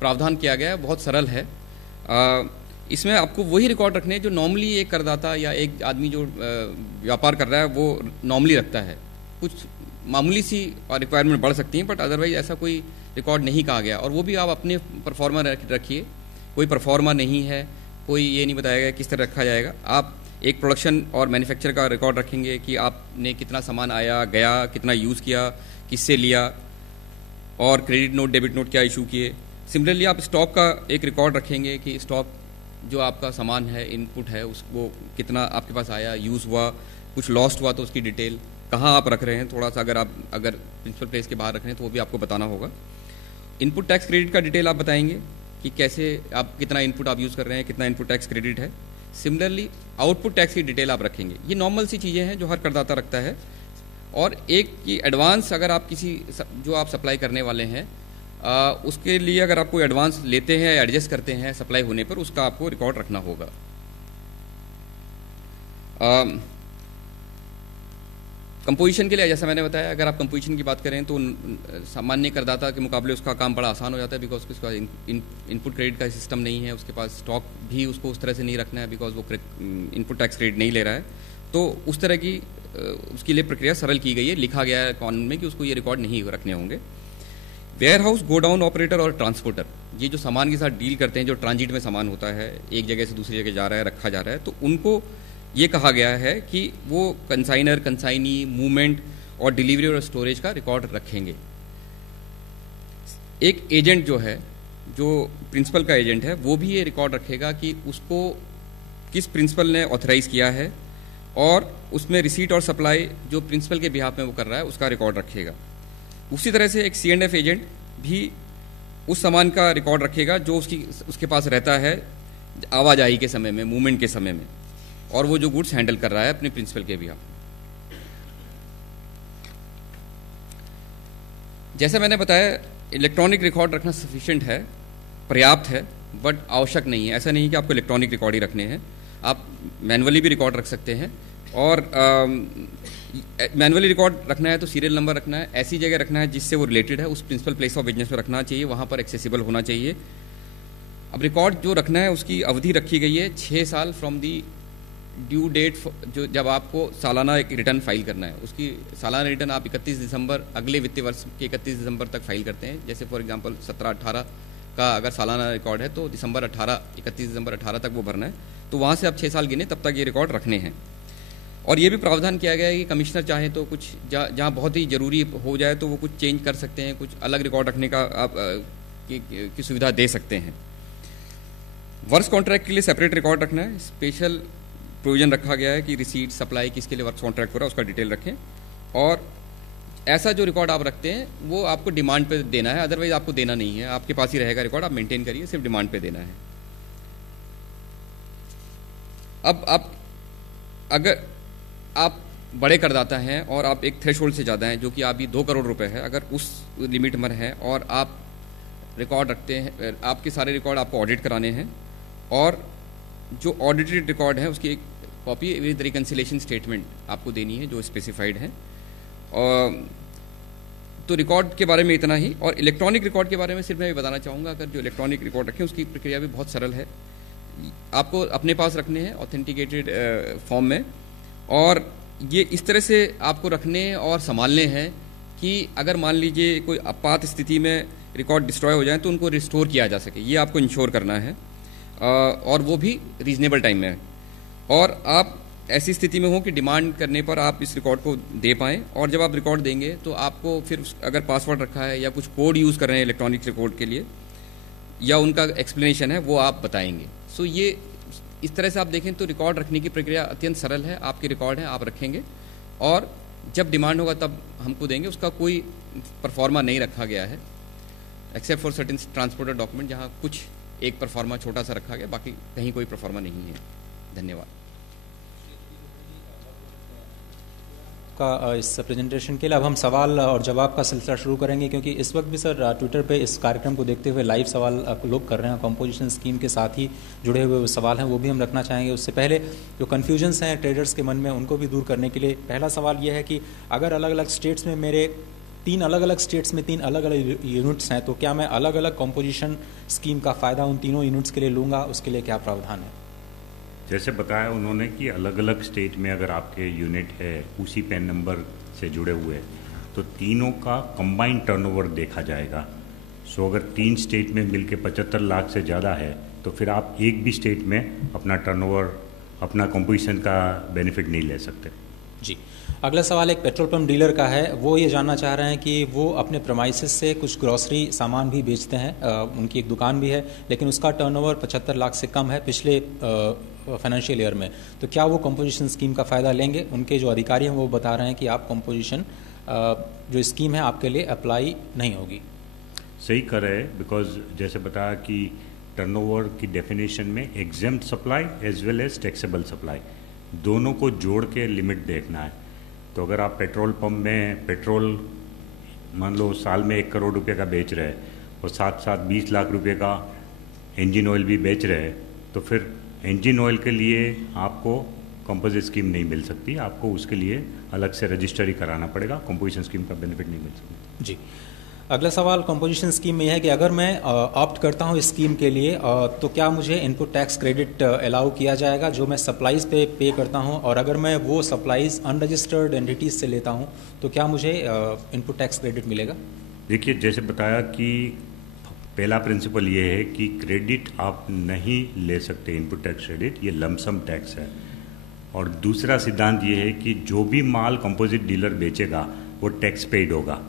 प्रावधान किया गया है बहुत सरल है। इसमें आपको वही रिकॉर्ड रखने हैं जो नॉर्मली एक करदाता या एक आदमी जो व्यापार कर रहा है वो नॉर्मली रखता है। कुछ मामूली सी रिक्वायरमेंट बढ़ सकती हैं, बट अदरवाइज ऐसा कोई रिकॉर्ड नहीं कहा गया। और वो भी आप अपने परफॉर्मा रखिए, कोई परफॉर्मा नहीं है, कोई ये नहीं बताया गया किस तरह रखा जाएगा। आप एक प्रोडक्शन और मैन्युफैक्चर का रिकॉर्ड रखेंगे कि आपने कितना सामान आया गया, कितना यूज़ किया, किससे लिया, और क्रेडिट नोट डेबिट नोट क्या इशू किए। सिमिलरली आप स्टॉक का एक रिकॉर्ड रखेंगे कि स्टॉक जो आपका सामान है, इनपुट है, उसको कितना आपके पास आया, यूज़ हुआ, कुछ लॉस्ट हुआ तो उसकी डिटेल, कहाँ आप रख रहे हैं, थोड़ा सा अगर प्रिंसिपल प्लेस के बाहर रख रहे हैं तो वो भी आपको बताना होगा। इनपुट टैक्स क्रेडिट का डिटेल आप बताएंगे कि कैसे आप कितना इनपुट आप यूज़ कर रहे हैं, कितना इनपुट टैक्स क्रेडिट है। सिमिलरली आउटपुट टैक्स की डिटेल आप रखेंगे। ये नॉर्मल सी चीज़ें हैं जो हर करदाता रखता है। और एक की एडवांस अगर आप किसी जो आप सप्लाई करने वाले हैं उसके लिए अगर आप कोई एडवांस लेते हैं, एडजस्ट करते हैं सप्लाई होने पर, उसका आपको रिकॉर्ड रखना होगा। कंपोजिशन के लिए जैसा मैंने बताया, अगर आप कंपोजिशन की बात करें तो सामान्य करदाता के मुकाबले उसका काम बड़ा आसान हो जाता है, बिकॉज उसका इनपुट क्रेडिट का सिस्टम नहीं है, उसके पास स्टॉक भी उसको उस तरह से नहीं रखना है, बिकॉज वो इनपुट टैक्स क्रेडिट नहीं ले रहा है। तो उस तरह की उसके लिए प्रक्रिया सरल की गई है, लिखा गया है कानून में कि उसको ये रिकॉर्ड नहीं रखने होंगे। वेयर हाउस, गोडाउन ऑपरेटर और ट्रांसपोर्टर, ये जो सामान के साथ डील करते हैं, जो ट्रांजिट में सामान होता है, एक जगह से दूसरी जगह जा रहा है, रखा जा रहा है, तो उनको ये कहा गया है कि वो कंसाइनर, कंसाइनी, मूवमेंट और डिलीवरी और स्टोरेज का रिकॉर्ड रखेंगे। एक एजेंट जो है, जो प्रिंसिपल का एजेंट है, वो भी ये रिकॉर्ड रखेगा कि उसको किस प्रिंसिपल ने ऑथराइज किया है, और उसमें रिसीट और सप्लाई जो प्रिंसिपल के बिहाफ में वो कर रहा है उसका रिकॉर्ड रखेगा। उसी तरह से एक C&F एजेंट भी उस सामान का रिकॉर्ड रखेगा जो उसके पास रहता है आवाजाही के समय में, मूवमेंट के समय में, और वो जो गुड्स हैंडल कर रहा है अपने प्रिंसिपल के बिहाफ। जैसा मैंने बताया, इलेक्ट्रॉनिक रिकॉर्ड रखना सफिशिएंट है, पर्याप्त है, बट आवश्यक नहीं है। ऐसा नहीं है कि आपको इलेक्ट्रॉनिक रिकॉर्ड ही रखने हैं, आप मैनुअली भी रिकॉर्ड रख सकते हैं। और मैनुअली रिकॉर्ड रखना है तो सीरियल नंबर रखना है, ऐसी जगह रखना है जिससे वो रिलेटेड है, उस प्रिंसिपल प्लेस ऑफ बिजनेस में रखना चाहिए, वहाँ पर एक्सेसिबल होना चाहिए। अब रिकॉर्ड जो रखना है उसकी अवधि रखी गई है 6 साल फ्रॉम दी ड्यू डेट, जो जब आपको सालाना एक रिटर्न फाइल करना है, उसकी सालाना रिटर्न आप 31 दिसंबर अगले वित्तीय वर्ष के 31 दिसंबर तक फाइल करते हैं। जैसे फॉर एग्जांपल 17-18 का अगर सालाना रिकॉर्ड है तो 31 दिसंबर 18 तक वो भरना है। तो वहाँ से आप 6 साल गिने तब तक ये रिकॉर्ड रखने हैं। और ये भी प्रावधान किया गया है कि कमिश्नर चाहे तो कुछ जहाँ बहुत ही ज़रूरी हो जाए तो वो कुछ चेंज कर सकते हैं, कुछ अलग रिकॉर्ड रखने का आप की सुविधा दे सकते हैं। वर्क्स कॉन्ट्रैक्ट के लिए सेपरेट रिकॉर्ड रखना है, स्पेशल प्रोविजन रखा गया है कि रिसीट, सप्लाई किसके लिए वर्क्स कॉन्ट्रैक्ट हो रहा है उसका डिटेल रखें। और ऐसा जो रिकॉर्ड आप रखते हैं वो आपको डिमांड पे देना है, अदरवाइज आपको देना नहीं है, आपके पास ही रहेगा रिकॉर्ड, आप मेंटेन करिए, सिर्फ डिमांड पे देना है। अब आप अगर आप बड़े करदाता हैं और आप एक थ्रेशोल्ड से ज़्यादा हैं, जो कि अभी 2 करोड़ रुपए है, अगर उस लिमिट में है और आप रिकॉर्ड रखते हैं, आपके सारे रिकॉर्ड आपको ऑडिट कराने हैं और जो ऑडिटेड रिकॉर्ड है उसकी एक कॉपी विद रिकन्सिलेशन स्टेटमेंट आपको देनी है जो स्पेसिफाइड है। और तो रिकॉर्ड के बारे में इतना ही। और इलेक्ट्रॉनिक रिकॉर्ड के बारे में सिर्फ मैं ये बताना चाहूँगा, अगर जो इलेक्ट्रॉनिक रिकॉर्ड रखें उसकी प्रक्रिया भी बहुत सरल है, आपको अपने पास रखने हैं ऑथेंटिकेटेड फॉर्म में, और ये इस तरह से आपको रखने और संभालने हैं कि अगर मान लीजिए कोई आपात स्थिति में रिकॉर्ड डिस्ट्रॉय हो जाए तो उनको रिस्टोर किया जा सके, ये आपको इंश्योर करना है, और वो भी रीजनेबल टाइम में। और आप ऐसी स्थिति में हो कि डिमांड करने पर आप इस रिकॉर्ड को दे पाएँ, और जब आप रिकॉर्ड देंगे तो आपको फिर अगर पासवर्ड रखा है या कुछ कोड यूज़ कर रहे हैं इलेक्ट्रॉनिक रिकॉर्ड के लिए या उनका एक्सप्लेनेशन है वो आप बताएंगे। सो ये इस तरह से आप देखें तो रिकॉर्ड रखने की प्रक्रिया अत्यंत सरल है। आपके रिकॉर्ड हैं, आप रखेंगे और जब डिमांड होगा तब हमको देंगे। उसका कोई परफॉर्मा नहीं रखा गया है except for certain transporter document, जहाँ कुछ एक परफॉर्मा छोटा सा रखा गया, बाकी कहीं कोई परफॉर्मा नहीं है। धन्यवाद का इस प्रेजेंटेशन के लिए। अब हम सवाल और जवाब का सिलसिला शुरू करेंगे, क्योंकि इस वक्त भी सर ट्विटर पे इस कार्यक्रम को देखते हुए लाइव सवाल लोग कर रहे हैं। कंपोजिशन स्कीम के साथ ही जुड़े हुए सवाल हैं वो भी हम रखना चाहेंगे। उससे पहले जो कन्फ्यूजन्स हैं ट्रेडर्स के मन में उनको भी दूर करने के लिए पहला सवाल यह है कि अगर अलग अलग स्टेट्स में मेरे 3 अलग अलग स्टेट्स में 3 अलग अलग यूनिट्स हैं, तो क्या मैं अलग अलग कंपोजिशन स्कीम का फ़ायदा उन तीनों यूनिट्स के लिए लूँगा? उसके लिए क्या प्रावधान है? जैसे बताया उन्होंने कि अलग अलग स्टेट में अगर आपके यूनिट है उसी पैन नंबर से जुड़े हुए तो तीनों का कंबाइंड टर्नओवर देखा जाएगा। सो अगर 3 स्टेट में मिलके 75 लाख से ज़्यादा है तो फिर आप एक भी स्टेट में अपना टर्नओवर, अपना कंपोजिशन का बेनिफिट नहीं ले सकते। जी, अगला सवाल एक पेट्रोल पंप डीलर का है। वो ये जानना चाह रहे हैं कि वो अपने प्रेमाइसेस से कुछ ग्रॉसरी सामान भी बेचते हैं, उनकी एक दुकान भी है, लेकिन उसका टर्नओवर 75 लाख से कम है पिछले फाइनेंशियल ईयर में। तो क्या वो कंपोजिशन स्कीम का फ़ायदा लेंगे? उनके जो अधिकारी हैं वो बता रहे हैं कि आप कंपोजिशन जो स्कीम है आपके लिए अप्लाई नहीं होगी। सही कर रहे हैं, बिकॉज जैसे बताया कि टर्नओवर की डेफिनेशन में exempt supply as well as taxable supply दोनों को जोड़ के लिमिट देखना है। तो अगर आप पेट्रोल पंप में पेट्रोल मान लो साल में 1 करोड़ रुपए का बेच रहे हैं और साथ साथ 20 लाख रुपए का इंजन ऑयल भी बेच रहे हैं, तो फिर इंजन ऑयल के लिए आपको कंपोजिट स्कीम नहीं मिल सकती, आपको उसके लिए अलग से रजिस्टर ही कराना पड़ेगा, कंपोजिशन स्कीम का बेनिफिट नहीं मिल सकता। जी, अगला सवाल कंपोजिशन स्कीम में यह है कि अगर मैं ऑप्ट करता हूं इस स्कीम के लिए तो क्या मुझे इनपुट टैक्स क्रेडिट अलाउ किया जाएगा जो मैं सप्लाईज पे करता हूं? और अगर मैं वो सप्लाईज अनरजिस्टर्ड एंटिटीज से लेता हूं तो क्या मुझे इनपुट टैक्स क्रेडिट मिलेगा? देखिए, जैसे बताया कि पहला प्रिंसिपल ये है कि क्रेडिट आप नहीं ले सकते इनपुट टैक्स क्रेडिट, ये लमसम टैक्स है। और दूसरा सिद्धांत ये है कि जो भी माल कंपोजिट डीलर बेचेगा वो टैक्स पेड होगा,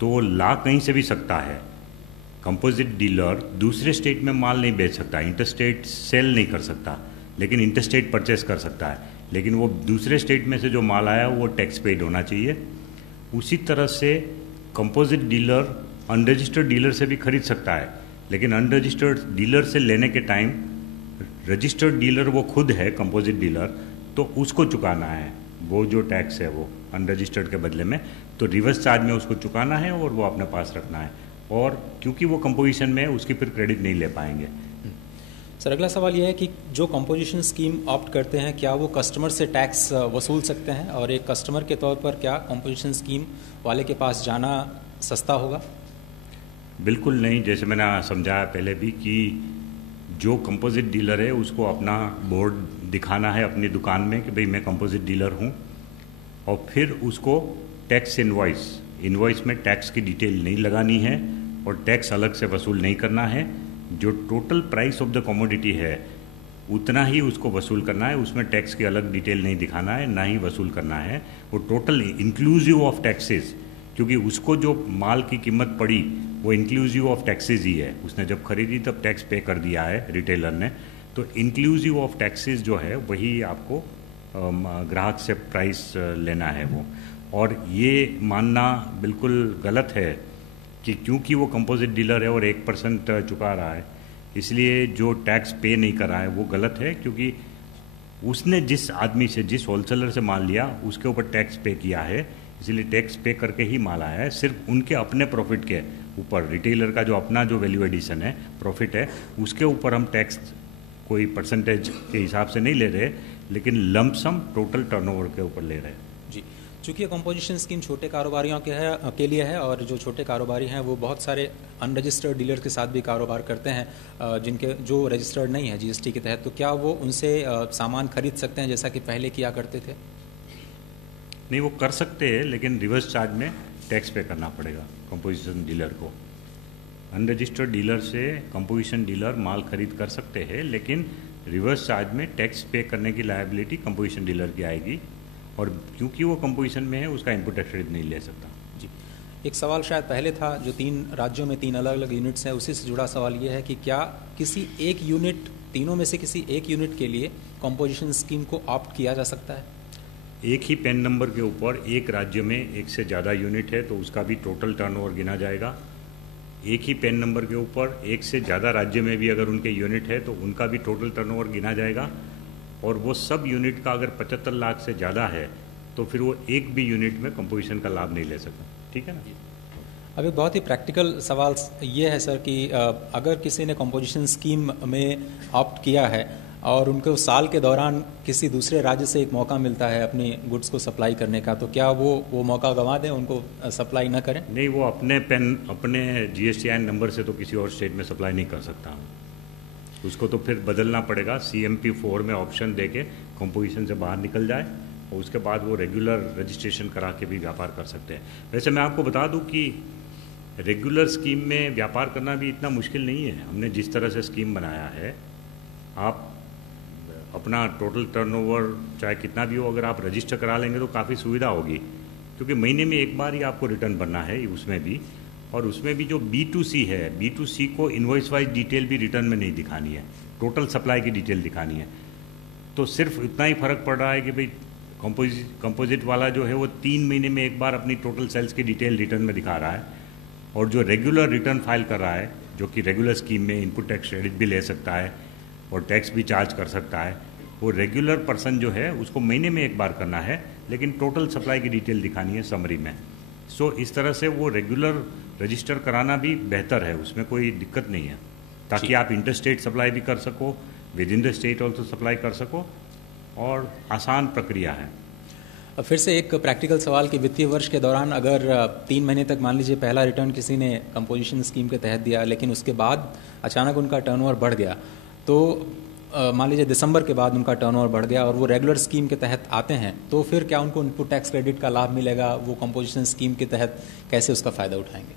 तो ला कहीं से भी सकता है। कंपोजिट डीलर दूसरे स्टेट में माल नहीं बेच सकता, इंटरस्टेट सेल नहीं कर सकता, लेकिन इंटरस्टेट परचेस कर सकता है। लेकिन वो दूसरे स्टेट में से जो माल आया वो टैक्स पेड होना चाहिए। उसी तरह से कंपोजिट डीलर अनरजिस्टर्ड डीलर से भी खरीद सकता है, लेकिन अनरजिस्टर्ड डीलर से लेने के टाइम रजिस्टर्ड डीलर वो खुद है कंपोजिट डीलर, तो उसको चुकाना है वो जो टैक्स है वो अनरजिस्टर्ड के बदले में, तो रिवर्स चार्ज में उसको चुकाना है और वो अपने पास रखना है। और क्योंकि वो कंपोजिशन में है उसकी फिर क्रेडिट नहीं ले पाएंगे। सर, अगला सवाल यह है कि जो कंपोजिशन स्कीम ऑप्ट करते हैं क्या वो कस्टमर से टैक्स वसूल सकते हैं? और एक कस्टमर के तौर पर क्या कंपोजिशन स्कीम वाले के पास जाना सस्ता होगा? बिल्कुल नहीं। जैसे मैंने समझाया पहले भी कि जो कंपोजिट डीलर है उसको अपना बोर्ड दिखाना है अपनी दुकान में कि भाई मैं कंपोजिट डीलर हूँ, और फिर उसको टैक्स इनवॉइस में टैक्स की डिटेल नहीं लगानी है और टैक्स अलग से वसूल नहीं करना है। जो total price of the commodity है उतना ही उसको वसूल करना है, उसमें टैक्स की अलग डिटेल नहीं दिखाना है, ना ही वसूल करना है। वो टोटल इंक्लूसिव ऑफ टैक्सेस, क्योंकि उसको जो माल की कीमत पड़ी वो इंक्लूसिव ऑफ टैक्सेस ही है। उसने जब खरीदी तब टैक्स पे कर दिया है रिटेलर ने, तो इंक्लूसिव ऑफ टैक्सेस जो है वही आपको ग्राहक से प्राइस लेना है वो। और ये मानना बिल्कुल गलत है कि क्योंकि वो कंपोजिट डीलर है और 1% चुका रहा है इसलिए जो टैक्स पे नहीं कर रहा है, वो गलत है। क्योंकि उसने जिस आदमी से, जिस होलसेलर से माल लिया उसके ऊपर टैक्स पे किया है, इसलिए टैक्स पे करके ही माल आया है। सिर्फ उनके अपने प्रॉफिट के ऊपर, रिटेलर का जो अपना जो वैल्यू एडिशन है, प्रॉफिट है, उसके ऊपर हम टैक्स कोई परसेंटेज के हिसाब से नहीं ले रहे, लेकिन लंप सम टोटल टर्नओवर के ऊपर ले रहे हैं। जी, चूँकि ये कंपोजिशन स्कीम छोटे कारोबारियों के लिए है और जो छोटे कारोबारी हैं वो बहुत सारे अनरजिस्टर्ड डीलर के साथ भी कारोबार करते हैं जिनके जो रजिस्टर्ड नहीं है जीएसटी के तहत, तो क्या वो उनसे सामान खरीद सकते हैं जैसा कि पहले किया करते थे? नहीं, वो कर सकते हैं, लेकिन रिवर्स चार्ज में टैक्स पे करना पड़ेगा कंपोजिशन डीलर को। अनरजिस्टर्ड डीलर से कंपोजिशन डीलर माल खरीद कर सकते हैं, लेकिन रिवर्स चार्ज में टैक्स पे करने की लायबिलिटी कंपोजिशन डीलर की आएगी, और क्योंकि वो कंपोजिशन में है उसका इनपुट टैक्स क्रेडिट नहीं ले सकता। जी, एक सवाल शायद पहले था जो 3 राज्यों में 3 अलग अलग यूनिट्स हैं, उसी से जुड़ा सवाल ये है कि क्या किसी एक यूनिट, तीनों में से किसी एक यूनिट के लिए कंपोजिशन स्कीम को ऑप्ट किया जा सकता है? एक ही पैन नंबर के ऊपर एक राज्य में एक से ज़्यादा यूनिट है तो उसका भी टोटल टर्नओवर गिना जाएगा। एक ही पैन नंबर के ऊपर एक से ज़्यादा राज्य में भी अगर उनके यूनिट है तो उनका भी टोटल टर्नओवर गिना जाएगा, और वो सब यूनिट का अगर 75 लाख से ज़्यादा है तो फिर वो एक भी यूनिट में कंपोजिशन का लाभ नहीं ले सकता। ठीक है ना? अब एक बहुत ही प्रैक्टिकल सवाल ये है सर कि अगर किसी ने कंपोजिशन स्कीम में ऑप्ट किया है और उनको साल के दौरान किसी दूसरे राज्य से एक मौका मिलता है अपनी गुड्स को सप्लाई करने का, तो क्या वो मौका गंवा दें, उनको सप्लाई ना करें? नहीं, वो अपने GSTIN नंबर से तो किसी और स्टेट में सप्लाई नहीं कर सकता। उसको तो फिर बदलना पड़ेगा, CMP 4 में ऑप्शन दे के कंपोजिशन से बाहर निकल जाए और उसके बाद वो रेगुलर रजिस्ट्रेशन करा के भी व्यापार कर सकते हैं। वैसे मैं आपको बता दूं कि रेगुलर स्कीम में व्यापार करना भी इतना मुश्किल नहीं है। हमने जिस तरह से स्कीम बनाया है, आप अपना टोटल टर्नओवर चाहे कितना भी हो, अगर आप रजिस्टर करा लेंगे तो काफ़ी सुविधा होगी, क्योंकि महीने में एक बार ही आपको रिटर्न भरना है उसमें भी, और उसमें भी जो B2C है, B2C को इन्वॉइस वाइज डिटेल भी रिटर्न में नहीं दिखानी है, टोटल सप्लाई की डिटेल दिखानी है। तो सिर्फ इतना ही फर्क पड़ रहा है कि भाई कंपोजिट वाला जो है वो 3 महीने में एक बार अपनी टोटल सेल्स की डिटेल रिटर्न में दिखा रहा है, और जो रेगुलर रिटर्न फाइल कर रहा है, जो कि रेगुलर स्कीम में इनपुट टैक्स क्रेडिट भी ले सकता है और टैक्स भी चार्ज कर सकता है, वो रेगुलर पर्सन जो है उसको महीने में एक बार करना है, लेकिन टोटल सप्लाई की डिटेल दिखानी है समरी में। सो इस तरह से वो रेगुलर रजिस्टर कराना भी बेहतर है, उसमें कोई दिक्कत नहीं है, ताकि आप इंटर स्टेट सप्लाई भी कर सको, with in the state also supply कर सको, और आसान प्रक्रिया है। फिर से एक प्रैक्टिकल सवाल कि वित्तीय वर्ष के दौरान अगर 3 महीने तक मान लीजिए पहला रिटर्न किसी ने कंपोजिशन स्कीम के तहत दिया, लेकिन उसके बाद अचानक उनका टर्नओवर बढ़ गया, तो मान लीजिए दिसंबर के बाद उनका टर्नओवर बढ़ गया और वो रेगुलर स्कीम के तहत आते हैं, तो फिर क्या उनको इनपुट टैक्स क्रेडिट का लाभ मिलेगा? वो कंपोजिशन स्कीम के तहत कैसे उसका फ़ायदा उठाएंगे?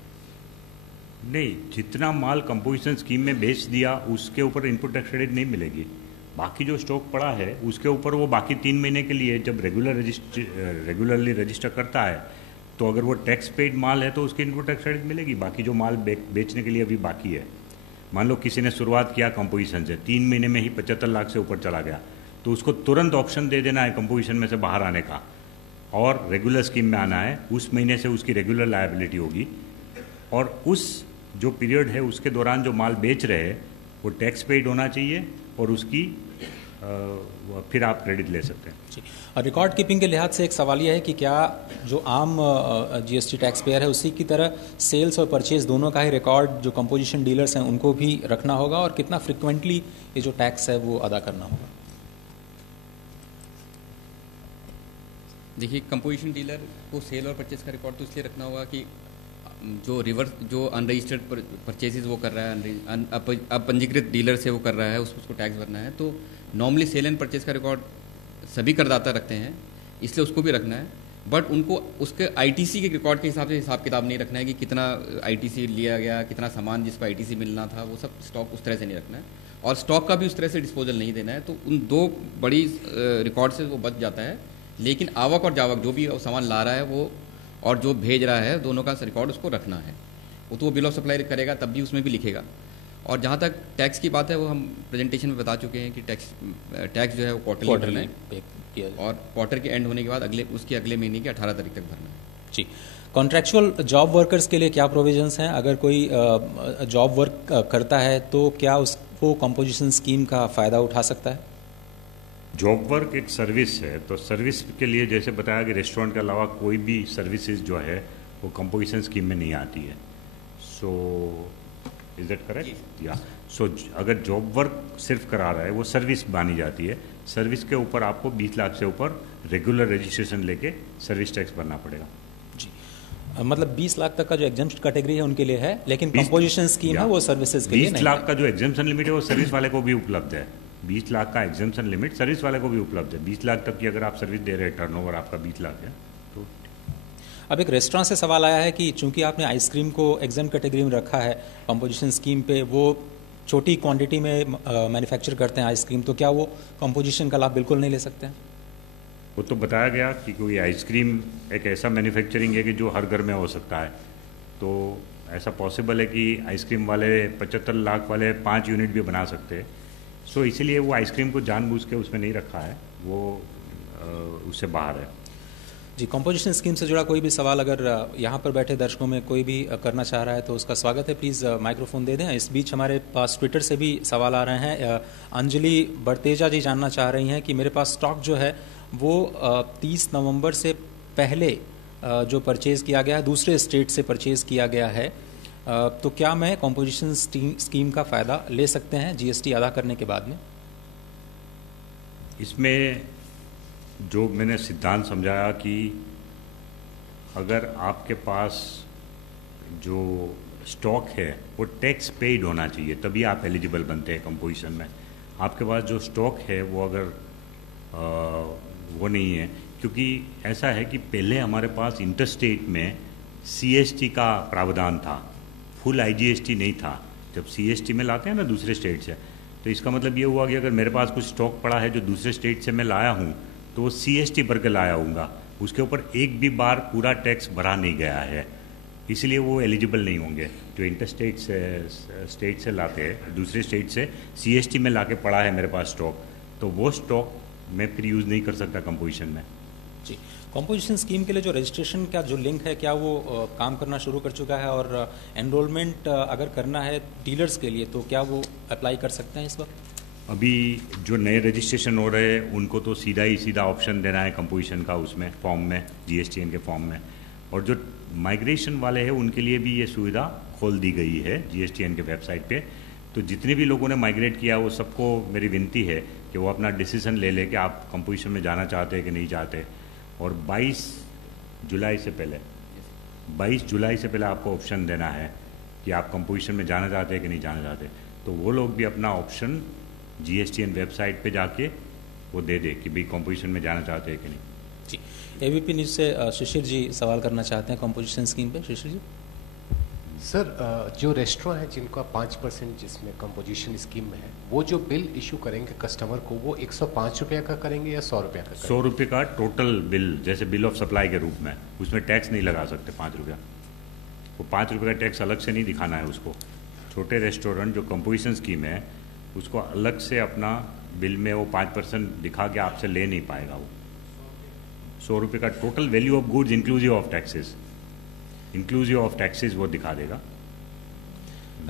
नहीं, जितना माल कंपोजिशन स्कीम में बेच दिया उसके ऊपर इनपुट टैक्स क्रेडिट नहीं मिलेगी। बाकी जो स्टॉक पड़ा है उसके ऊपर वो बाकी 3 महीने के लिए जब रेगुलरली रजिस्टर करता है, तो अगर वो टैक्स पेड माल है तो उसकी इनपुट टैक्स क्रेडिट मिलेगी। बाकी जो माल बेचने के लिए अभी बाकी है, मान लो किसी ने शुरुआत किया कंपोजिशन से, 3 महीने में ही 75 लाख से ऊपर चला गया, तो उसको तुरंत ऑप्शन दे देना है कंपोजिशन में से बाहर आने का और रेगुलर स्कीम में आना है। उस महीने से उसकी रेगुलर लायबिलिटी होगी, और उस जो पीरियड है उसके दौरान जो माल बेच रहे हैं वो टैक्स पेड होना चाहिए, और उसकी फिर आप क्रेडिट ले सकते हैं। जी, और रिकॉर्ड कीपिंग के लिहाज से एक सवाल यह है कि क्या जो आम GST टैक्स पेयर है उसी की तरह सेल्स और परचेज दोनों का ही रिकॉर्ड जो कंपोजिशन डीलर्स हैं उनको भी रखना होगा, और कितना फ्रिक्वेंटली ये जो टैक्स है वो अदा करना होगा? देखिए, कंपोजिशन डीलर को सेल और परचेज का रिकॉर्ड तो इसलिए रखना होगा कि जो अनरजिस्टर्ड परचेजेस वो कर रहा है, अपंजीकृत डीलर से वो कर रहा है, उसको टैक्स भरना है। तो नॉर्मली सेल एंड परचेज का रिकॉर्ड सभी करदाता रखते हैं, इसलिए उसको भी रखना है, बट उनको उसके ITC के रिकॉर्ड के हिसाब से हिसाब किताब नहीं रखना है कि कितना ITC लिया गया, कितना सामान जिसको ITC मिलना था, वो सब स्टॉक उस तरह से नहीं रखना है, और स्टॉक का भी उस तरह से डिस्पोजल नहीं देना है। तो उन 2 बड़ी रिकॉर्ड से वो बच जाता है, लेकिन आवक और जावक जो भी सामान ला रहा है वो और जो भेज रहा है, दोनों का रिकॉर्ड उसको रखना है। वो तो वो बिल ऑफ सप्लाई करेगा तब भी उसमें भी लिखेगा। और जहाँ तक टैक्स की बात है, वो हम प्रेजेंटेशन में बता चुके हैं कि टैक्स जो है वो क्वार्टरली किया जाए। और क्वार्टर के एंड होने के बाद उसके अगले महीने की 18 तारीख तक भरना है। जी। कॉन्ट्रैक्चुअल जॉब वर्कर्स के लिए क्या प्रोविजंस हैं? अगर कोई जॉब वर्क करता है तो क्या उसको कंपोजिशन स्कीम का फ़ायदा उठा सकता है? जॉब वर्क एक सर्विस है, तो सर्विस के लिए जैसे बताया कि रेस्टोरेंट के अलावा कोई भी सर्विसेज जो है वो कंपोजिशन स्कीम में नहीं आती है। So is that correct? या सो अगर जॉब वर्क सिर्फ करा रहा है वो सर्विस मानी जाती है। सर्विस के ऊपर आपको 20 लाख से ऊपर रेगुलर रजिस्ट्रेशन लेके सर्विस टैक्स भरना पड़ेगा। जी। मतलब 20 लाख तक का जो एग्जेम्प्ट कैटेगरी है उनके लिए है, लेकिन कंपोजिशन स्कीम है वो सर्विसेज के लिए नहीं 20 लाख है। का जो एग्जेम्पशन लिमिट है वो सर्विस वाले को भी उपलब्ध है। 20 लाख का एग्जेम्पशन लिमिट सर्विस वाले को भी उपलब्ध है। 20 लाख तक की अगर आप सर्विस दे रहे हैं, टर्नओवर आपका 20 लाख है तो। अब एक रेस्टोरेंट से सवाल आया है कि चूंकि आपने आइसक्रीम को एग्जाम कैटेगरी में रखा है कंपोजिशन स्कीम पे, वो छोटी क्वांटिटी में मैन्युफैक्चर करते हैं आइसक्रीम, तो क्या वो कंपोजिशन का लाभ बिल्कुल नहीं ले सकते हैं? वो तो बताया गया कि कोई आइसक्रीम एक ऐसा मैन्युफैक्चरिंग है कि जो हर घर में हो सकता है, तो ऐसा पॉसिबल है कि आइसक्रीम वाले 75 लाख वाले 5 यूनिट भी बना सकते हैं। सो इसीलिए वो आइसक्रीम को जानबूझ के उसमें नहीं रखा है, वो उससे बाहर है। जी। कंपोजिशन स्कीम से जुड़ा कोई भी सवाल अगर यहाँ पर बैठे दर्शकों में कोई भी करना चाह रहा है तो उसका स्वागत है। प्लीज़ माइक्रोफोन दे दें। इस बीच हमारे पास ट्विटर से भी सवाल आ रहे हैं। अंजलि बड़तेजा जी जानना चाह रही हैं कि मेरे पास स्टॉक जो है वो 30 नवंबर से पहले जो परचेज़ किया गया है, दूसरे स्टेट से परचेज़ किया गया है, तो क्या मैं कंपोजिशन स्कीम का फ़ायदा ले सकते हैं जीएसटी अदा करने के बाद में? इसमें जो मैंने सिद्धांत समझाया कि अगर आपके पास जो स्टॉक है वो टैक्स पेड होना चाहिए, तभी आप एलिजिबल बनते हैं कंपोजिशन में। आपके पास जो स्टॉक है वो अगर वो नहीं है, क्योंकि ऐसा है कि पहले हमारे पास इंटरस्टेट में सीएसटी का प्रावधान था, फुल आईजीएसटी नहीं था। जब सीएसटी में लाते हैं ना दूसरे स्टेट से, तो इसका मतलब ये हुआ कि अगर मेरे पास कुछ स्टॉक पड़ा है जो दूसरे स्टेट से मैं लाया हूँ तो वो सीएसटी भर के लाया हूँगा, उसके ऊपर एक भी बार पूरा टैक्स भरा नहीं गया है, इसलिए वो एलिजिबल नहीं होंगे। जो इंटरस्टेट स्टेट से लाते हैं, दूसरे स्टेट से सीएसटी में लाके पड़ा है मेरे पास स्टॉक, तो वो स्टॉक मैं फिर यूज़ नहीं कर सकता कंपोजिशन में। जी। कंपोजिशन स्कीम के लिए जो रजिस्ट्रेशन का जो लिंक है, क्या वो काम करना शुरू कर चुका है? और एनरोलमेंट अगर करना है डीलर्स के लिए तो क्या वो अप्लाई कर सकते हैं इस वक्त? अभी जो नए रजिस्ट्रेशन हो रहे हैं उनको तो सीधा ऑप्शन देना है कंपोजिशन का, उसमें फॉर्म में, जीएसटीएन के फॉर्म में। और जो माइग्रेशन वाले हैं उनके लिए भी ये सुविधा खोल दी गई है जीएसटीएन के वेबसाइट पे। तो जितने भी लोगों ने माइग्रेट किया वो सबको मेरी विनती है कि वो अपना डिसीजन ले ले कि आप कंपोजिशन में जाना चाहते हैं कि नहीं चाहते। और 22 जुलाई से पहले आपको ऑप्शन देना है कि आप कंपोजिशन में जाना चाहते हैं कि नहीं जाना चाहते। तो वो लोग भी अपना ऑप्शन जीएसटीएन वेबसाइट पे जाके वो दे दे कि भाई कंपोजिशन में जाना चाहते हैं कि नहीं। जी। एबीपी न्यूज़ से शिशिर जी सवाल करना चाहते हैं कंपोजिशन स्कीम पे। शिशिर जी। सर, जो रेस्टोरेंट है जिनका 5% जिसमें कंपोजिशन स्कीम में है, वो जो बिल इशू करेंगे कस्टमर को, वो 105 रुपये का करेंगे या 100 रुपये का करेंगे? 100 रुपये का टोटल बिल, जैसे बिल ऑफ सप्लाई के रूप में, उसमें टैक्स नहीं लगा सकते 5 रुपया। वो 5 रुपये का टैक्स अलग से नहीं दिखाना है उसको। छोटे रेस्टोरेंट जो कंपोजिशन स्कीम है उसको अलग से अपना बिल में वो 5% दिखा के आपसे ले नहीं पाएगा। वो 100 रुपये का total value of goods inclusive of taxes वो दिखा देगा।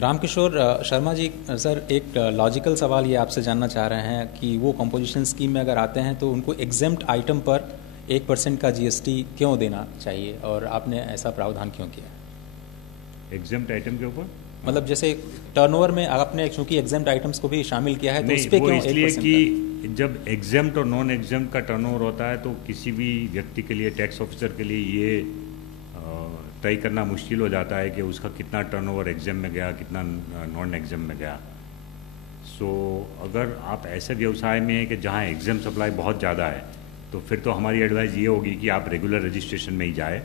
रामकिशोर शर्मा जी, सर एक लॉजिकल सवाल ये आपसे जानना चाह रहे हैं कि वो कंपोजिशन स्कीम में अगर आते हैं तो उनको एग्जेम्प्ट आइटम पर 1% का जीएसटी क्यों देना चाहिए, और आपने ऐसा प्रावधान क्यों किया? एग्जेम्प्ट आइटम के ऊपर मतलब जैसे टर्नओवर में आपने चूंकि एग्जेम्प्ट आइटम्स को भी शामिल किया है तो उस पे क्यों 1% इसलिए कि जब एग्जेम्प्ट और नॉन एग्जेम्प्ट का टर्नओवर होता है तो किसी भी व्यक्ति के लिए, टैक्स ऑफिसर के लिए ये तय करना मुश्किल हो जाता है कि उसका कितना टर्नओवर एग्जाम में गया, कितना नॉन एग्जाम में गया। सो अगर आप ऐसे व्यवसाय में हैं कि जहां एग्जाम सप्लाई बहुत ज़्यादा है तो फिर तो हमारी एडवाइस ये होगी कि आप रेगुलर रजिस्ट्रेशन में ही जाए,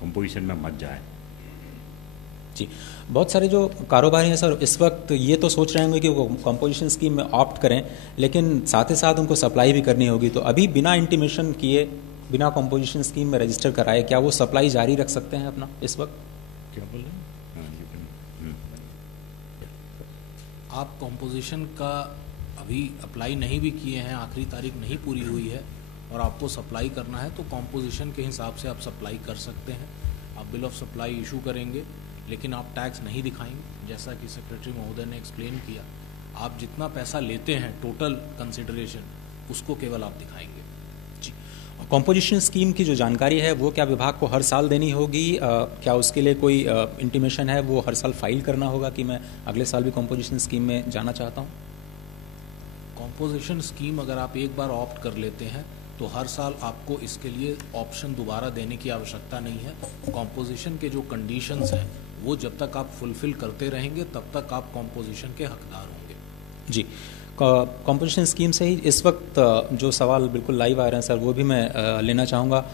कंपोजिशन में मत जाए। जी। बहुत सारे जो कारोबारी हैं सर इस वक्त ये तो सोच रहे होंगे कि वो कंपोजिशन स्कीम में ऑप्ट करें, लेकिन साथ ही साथ उनको सप्लाई भी करनी होगी, तो अभी बिना इंटीमेशन किए, बिना कंपोजिशन स्कीम में रजिस्टर कराए, क्या वो सप्लाई जारी रख सकते हैं अपना इस वक्त? क्या बोल रहे हैं? आप कंपोजिशन का अभी अप्लाई नहीं भी किए हैं, आखिरी तारीख नहीं पूरी हुई है और आपको सप्लाई करना है तो कॉम्पोजिशन के हिसाब से आप सप्लाई कर सकते हैं। आप बिल ऑफ सप्लाई इशू करेंगे लेकिन आप टैक्स नहीं दिखाएंगे। जैसा कि सेक्रेटरी महोदय ने एक्सप्लेन किया, आप जितना पैसा लेते हैं टोटल कंसिडरेशन उसको केवल आप दिखाएंगे। जी, कॉम्पोजिशन स्कीम की जो जानकारी है वो क्या विभाग को हर साल देनी होगी? क्या उसके लिए कोई इंटीमेशन है, वो हर साल फाइल करना होगा कि मैं अगले साल भी कॉम्पोजिशन स्कीम में जाना चाहता हूँ? कॉम्पोजिशन स्कीम अगर आप एक बार ऑप्ट कर लेते हैं तो हर साल आपको इसके लिए ऑप्शन दोबारा देने की आवश्यकता नहीं है। कॉम्पोजिशन के जो कंडीशंस हैं वो जब तक आप फुलफिल करते रहेंगे तब तक आप कॉम्पोजिशन के हकदार होंगे। जी, कॉम्पोजिशन स्कीम से ही इस वक्त जो सवाल बिल्कुल लाइव आ रहे हैं सर, वो भी मैं लेना चाहूँगा।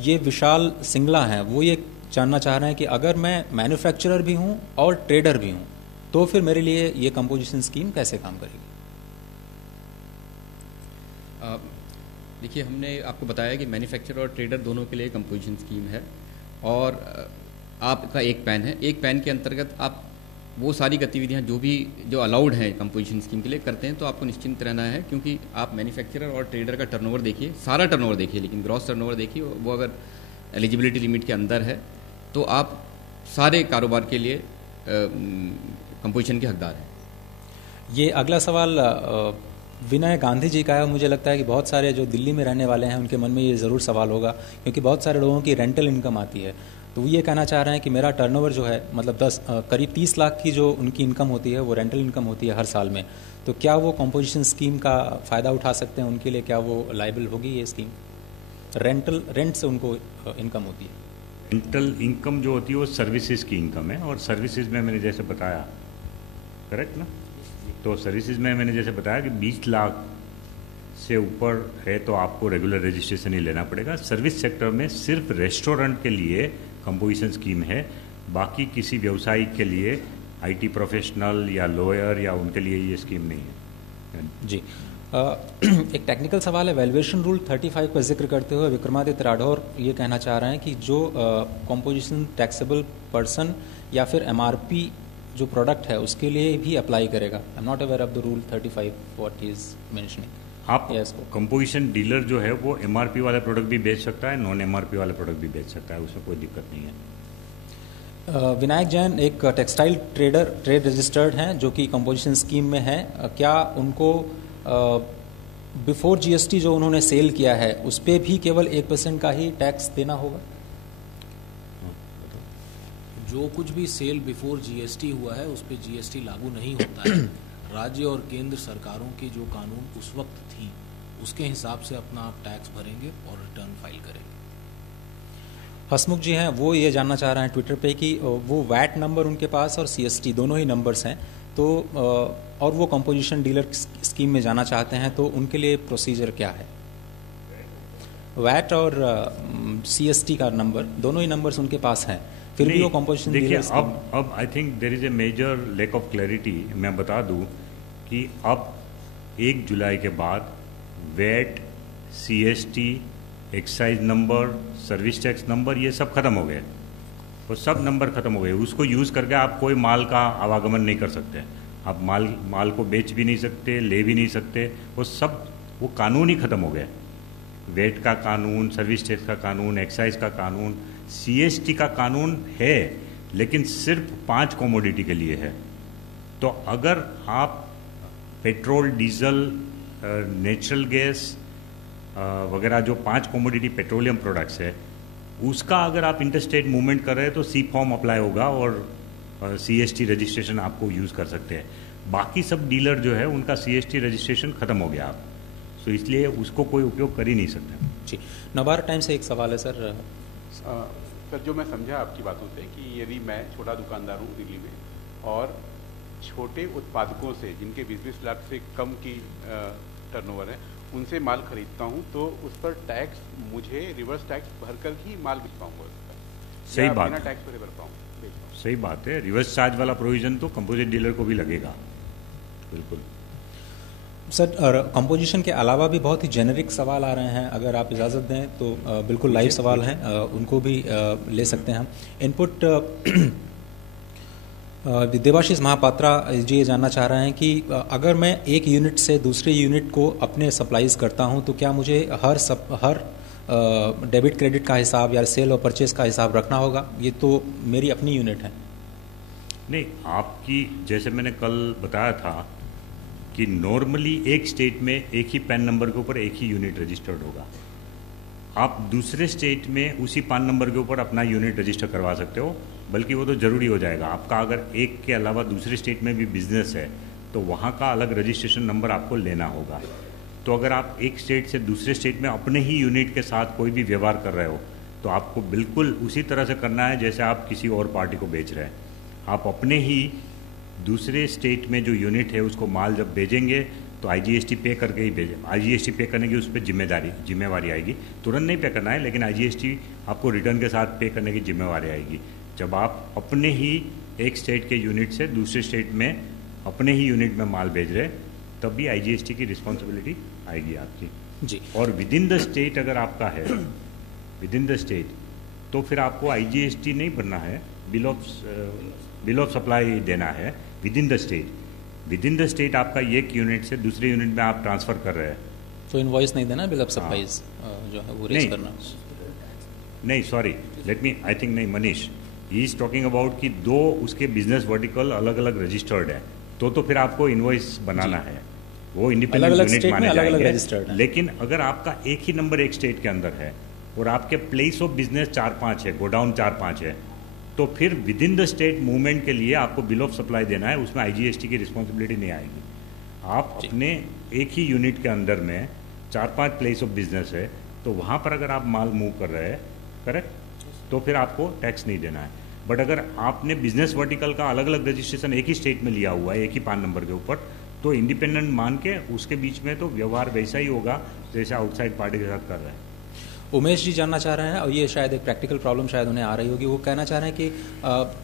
ये विशाल सिंगला हैं, वो ये जानना चाह रहे हैं कि अगर मैं मैन्युफैक्चरर भी हूँ और ट्रेडर भी हूँ तो फिर मेरे लिए ये कॉम्पोजिशन स्कीम कैसे काम करेगी? देखिए, हमने आपको बताया कि मैन्युफैक्चरर और ट्रेडर दोनों के लिए कंपोजिशन स्कीम है और आपका एक पैन है। एक पैन के अंतर्गत आप वो सारी गतिविधियां जो अलाउड हैं कंपोजिशन स्कीम के लिए करते हैं तो आपको निश्चिंत रहना है, क्योंकि आप मैन्युफैक्चरर और ट्रेडर का टर्नओवर देखिए, सारा टर्नओवर देखिए, लेकिन ग्रॉस टर्नओवर देखिए, वो अगर एलिजिबिलिटी लिमिट के अंदर है तो आप सारे कारोबार के लिए कंपोजिशन के हकदार हैं। ये अगला सवाल विनय गांधी जी का है। मुझे लगता है कि बहुत सारे जो दिल्ली में रहने वाले हैं उनके मन में ये ज़रूर सवाल होगा, क्योंकि बहुत सारे लोगों की रेंटल इनकम आती है। तो वो ये कहना चाह रहे हैं कि मेरा टर्नओवर जो है, मतलब करीब 30 लाख की जो उनकी इनकम होती है वो रेंटल इनकम होती है हर साल में, तो क्या वो कॉम्पोजिशन स्कीम का फ़ायदा उठा सकते हैं? उनके लिए क्या वो लाइबल होगी ये स्कीम? रेंट से उनको इनकम होती है। रेंटल इनकम जो होती है वो सर्विसेज की इनकम है, और सर्विसेज में मैंने जैसे बताया, करेक्ट ना, तो सर्विसेज में मैंने जैसे बताया कि 20 लाख से ऊपर है तो आपको रेगुलर रजिस्ट्रेशन ही लेना पड़ेगा। सर्विस सेक्टर में सिर्फ रेस्टोरेंट के लिए कंपोजिशन स्कीम है, बाकी किसी व्यवसायिक के लिए, आईटी प्रोफेशनल या लॉयर या उनके लिए ये स्कीम नहीं है। जी, एक टेक्निकल सवाल है। वैल्यूएशन रूल 35 का जिक्र करते हुए विक्रमादित्य राठौर ये कहना चाह रहे हैं कि जो कंपोजिशन टैक्सेबल पर्सन या फिर एमआरपी जो प्रोडक्ट है उसके लिए भी अप्लाई करेगा। I am not aware of the rule 35 what he is mentioning. आप कंपोजिशन डीलर जो है वो एमआरपी वाले प्रोडक्ट भी बेच सकता है, नॉन एमआरपी वाले प्रोडक्ट भी बेच सकता है, उसमें कोई दिक्कत नहीं है। विनायक जैन एक टेक्सटाइल ट्रेड रजिस्टर्ड हैं जो कि कंपोजिशन स्कीम में है। क्या उनको बिफोर जीएसटी जो उन्होंने सेल किया है उस पर भी केवल 1% का ही टैक्स देना होगा? जो कुछ भी सेल बिफोर जीएसटी हुआ है उस पर जीएसटी लागू नहीं होता है। राज्य और केंद्र सरकारों की जो कानून उस वक्त थी उसके हिसाब से अपना आप टैक्स भरेंगे और रिटर्न फाइल करेंगे। हसमुख जी हैं, वो ये जानना चाह रहे हैं ट्विटर पे कि वो वैट नंबर उनके पास और सीएसटी दोनों ही नंबर्स हैं, तो और वो कंपोजिशन डीलर स्कीम में जाना चाहते हैं, तो उनके लिए प्रोसीजर क्या है? वैट और सीएसटी का नंबर, दोनों ही नंबर्स उनके पास हैं, फिर भी वो कंपोजिशन देखिए, अब I think there is a major lack of clarity. मैं बता दूं कि अब 1 जुलाई के बाद VAT, CST, excise number, service tax number, ये सब खत्म हो गए। वो सब नंबर खत्म हो गए। उसको यूज़ करके आप कोई माल का आवागमन नहीं कर सकते। आप माल को बेच भी नहीं सकते, ले भी नहीं सकते। वो कानून ही खत्म हो गए। वैट का कानून, सर्विस टैक्स का कानून, एक्साइज का कानून, सीएसटी का कानून है, लेकिन सिर्फ 5 कमोडिटी के लिए है। तो अगर आप पेट्रोल, डीजल, नेचुरल गैस वगैरह जो 5 कमोडिटी पेट्रोलियम प्रोडक्ट्स है, उसका अगर आप इंटरस्टेट मूवमेंट कर रहे हैं तो सी फॉर्म अप्लाई होगा और सीएसटी रजिस्ट्रेशन आपको यूज़ कर सकते हैं। बाकी सब डीलर जो है उनका सीएसटी रजिस्ट्रेशन ख़त्म हो गया। तो इसलिए उसको कोई उपयोग कर ही नहीं सकते। जी, नवभारत टाइम से एक सवाल है सर। सर, जो मैं समझा आपकी बातों से कि यदि मैं छोटा दुकानदार हूँ दिल्ली में और छोटे उत्पादकों से जिनके 20-20 लाख से कम की टर्नओवर है उनसे माल खरीदता हूँ तो उस पर टैक्स मुझे रिवर्स टैक्स भरकर ही माल बेच पाऊंगा। सही बात, बिना टैक्स भरे भर पाऊँ। सही बात है। रिवर्स चार्ज वाला प्रोविजन तो कंपोजिट डीलर को भी लगेगा। बिल्कुल सर, कंपोजिशन के अलावा भी बहुत ही जेनेरिक सवाल आ रहे हैं, अगर आप इजाज़त दें तो बिल्कुल लाइव सवाल हैं, उनको भी ले सकते हैं हम। इनपुट देवाशीष महापात्रा जी ये जानना चाह रहे हैं कि अगर मैं एक यूनिट से दूसरे यूनिट को अपने सप्लाईज करता हूं तो क्या मुझे हर डेबिट क्रेडिट का हिसाब या सेल और परचेज का हिसाब रखना होगा? ये तो मेरी अपनी यूनिट है। नहीं, आपकी जैसे मैंने कल बताया था कि नॉर्मली एक स्टेट में एक ही पैन नंबर के ऊपर एक ही यूनिट रजिस्टर्ड होगा। आप दूसरे स्टेट में उसी पैन नंबर के ऊपर अपना यूनिट रजिस्टर करवा सकते हो, बल्कि वो तो ज़रूरी हो जाएगा। आपका अगर एक के अलावा दूसरे स्टेट में भी बिजनेस है तो वहाँ का अलग रजिस्ट्रेशन नंबर आपको लेना होगा। तो अगर आप एक स्टेट से दूसरे स्टेट में अपने ही यूनिट के साथ कोई भी व्यवहार कर रहे हो तो आपको बिल्कुल उसी तरह से करना है जैसे आप किसी और पार्टी को बेच रहे हैं। आप अपने ही दूसरे स्टेट में जो यूनिट है उसको माल जब भेजेंगे तो IGST पे करके ही भेजें। IGST पे करने की उस पर जिम्मेवारी आएगी। तुरंत नहीं पे करना है, लेकिन IGST आपको रिटर्न के साथ पे करने की जिम्मेवारी आएगी। जब आप अपने ही एक स्टेट के यूनिट से दूसरे स्टेट में अपने ही यूनिट में माल भेज रहे तब भी IGST की रिस्पॉन्सिबिलिटी आएगी आपकी जी। और विद इन द स्टेट अगर आपका है विद इन द स्टेट तो फिर आपको IGST नहीं भरना है, बिल ऑफ सप्लाई देना है with in the state. With in the state आपका एक यूनिट से दूसरे यूनिट में आप ट्रांसफर कर रहे हैं तो इनवॉइस नहीं देना, बिल ऑफ सप्लाईज जो है वो रेज करना। नहीं, sorry, let me, I think नहीं, मनीष ही इज टॉकिंग अबाउट कि दो उसके बिजनेस वर्टिकल अलग अलग रजिस्टर्ड है तो फिर आपको इनवॉइस बनाना है, वो इंडिपेंडेंट यूनिट माने जाएंगे। लेकिन अगर आपका एक ही नंबर एक स्टेट के अंदर है और आपके प्लेस ऑफ बिजनेस 4-5 है, गोडाउन 4-5 है, तो फिर with in the state movement के लिए आपको बिल ऑफ सप्लाई देना है, उसमें IGST की रिस्पॉन्सिबिलिटी नहीं आएगी। आप अपने एक ही यूनिट के अंदर में 4-5 प्लेस ऑफ बिजनेस है तो वहाँ पर अगर आप माल मूव कर रहे हैं, करेक्ट, तो फिर आपको टैक्स नहीं देना है। बट अगर आपने बिजनेस वर्टिकल का अलग अलग रजिस्ट्रेशन एक ही स्टेट में लिया हुआ है एक ही पैन नंबर के ऊपर, तो इंडिपेंडेंट मान के उसके बीच में तो व्यवहार वैसा ही होगा जैसे आउटसाइड पार्टी के साथ कर रहे हैं। उमेश जी जानना चाह रहे हैं, और ये शायद एक प्रैक्टिकल प्रॉब्लम शायद उन्हें आ रही होगी। वो कहना चाह रहे हैं कि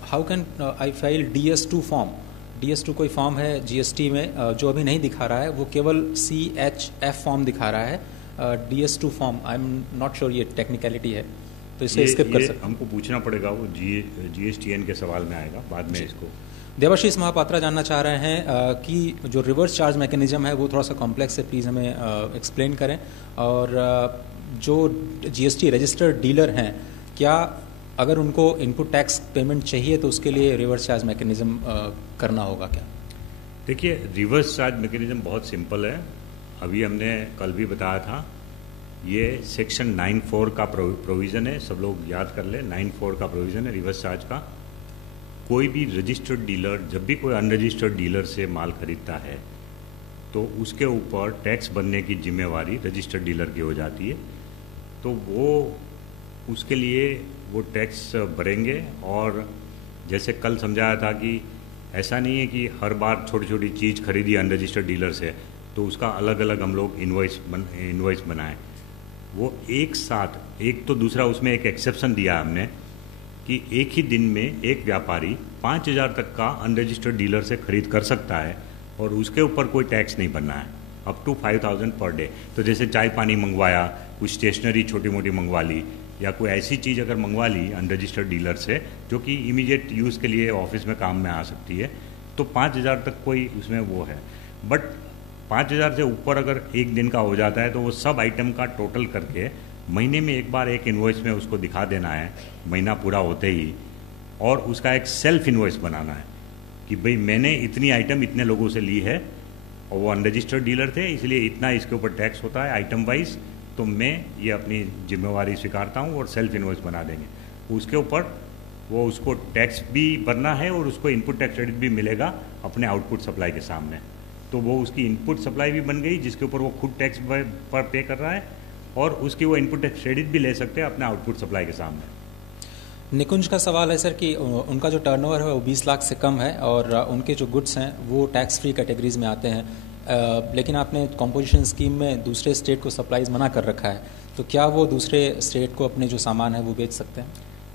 how can I file DS2 form. DS2 कोई फॉर्म है GST में जो अभी नहीं दिखा रहा है, वो केवल CHF फॉर्म दिखा रहा है। DS2 form, I am not sure ये टेक्निकलिटी है, तो इसे स्किप कर सकते हैं। हमको पूछना पड़ेगा, वो GSTN के सवाल में आएगा बाद में इसको। देवाशीष महापात्रा जानना चाह रहे हैं कि जो रिवर्स चार्ज मैकेनिज्म है वो थोड़ा सा कॉम्प्लेक्स है, प्लीज़ हमें एक्सप्लेन करें। और जो GST रजिस्टर्ड डीलर हैं, क्या अगर उनको इनपुट टैक्स पेमेंट चाहिए तो उसके लिए रिवर्स चार्ज मैकेनिज्म करना होगा क्या? देखिए, रिवर्स चार्ज मैकेनिज्म बहुत सिंपल है। अभी हमने कल भी बताया था, ये सेक्शन 9(4) का प्रोविज़न है, सब लोग याद कर ले। 9(4) का प्रोविज़न है रिवर्स चार्ज का। कोई भी रजिस्टर्ड डीलर जब भी कोई अनरजिस्टर्ड डीलर से माल खरीदता है तो उसके ऊपर टैक्स भरने की जिम्मेवारी रजिस्टर्ड डीलर की हो जाती है। तो वो उसके लिए वो टैक्स भरेंगे। और जैसे कल समझाया था कि ऐसा नहीं है कि हर बार छोटी छोटी चीज़ खरीदी अनरजिस्टर्ड डीलर से तो उसका अलग अलग हम लोग इनवॉइस बनाएं। वो एक साथ, एक तो दूसरा उसमें एक एक्सेप्शन दिया हमने कि एक ही दिन में एक व्यापारी 5,000 तक का अनरजिस्टर्ड डीलर से खरीद कर सकता है और उसके ऊपर कोई टैक्स नहीं भरना है, अप टू 5,000 पर डे। तो जैसे चाय पानी मंगवाया, कुछ स्टेशनरी छोटी मोटी मंगवा ली, या कोई ऐसी चीज़ अगर मंगवा ली अनरजिस्टर्ड डीलर से जो कि इमीडिएट यूज़ के लिए ऑफिस में काम में आ सकती है, तो 5,000 तक कोई उसमें वो है। बट 5,000 से ऊपर अगर एक दिन का हो जाता है तो वो सब आइटम का टोटल करके महीने में एक बार एक इन्वॉइस में उसको दिखा देना है, महीना पूरा होते ही, और उसका एक सेल्फ इन्वॉइस बनाना है कि भाई मैंने इतनी आइटम इतने लोगों से ली है और वो अनरजिस्टर्ड डीलर थे, इसलिए इतना इसके ऊपर टैक्स होता है आइटम वाइज, तो मैं ये अपनी जिम्मेवारी स्वीकारता हूँ और सेल्फ इन्वॉइस बना देंगे। उसके ऊपर वो उसको टैक्स भी भरना है और उसको इनपुट टैक्स क्रेडिट भी मिलेगा अपने आउटपुट सप्लाई के सामने। तो वो उसकी इनपुट सप्लाई भी बन गई जिसके ऊपर वो खुद टैक्स पर पे कर रहा है, और उसकी वो इनपुट टैक्स क्रेडिट भी ले सकते हैं अपने आउटपुट सप्लाई के सामने। निकुंज का सवाल है सर कि उनका जो टर्नओवर है वो 20 लाख से कम है और उनके जो गुड्स हैं वो टैक्स फ्री कैटेगरीज में आते हैं, लेकिन आपने कॉम्पोजिशन स्कीम में दूसरे स्टेट को सप्लाईज मना कर रखा है, तो क्या वो दूसरे स्टेट को अपने जो सामान है वो बेच सकते हैं?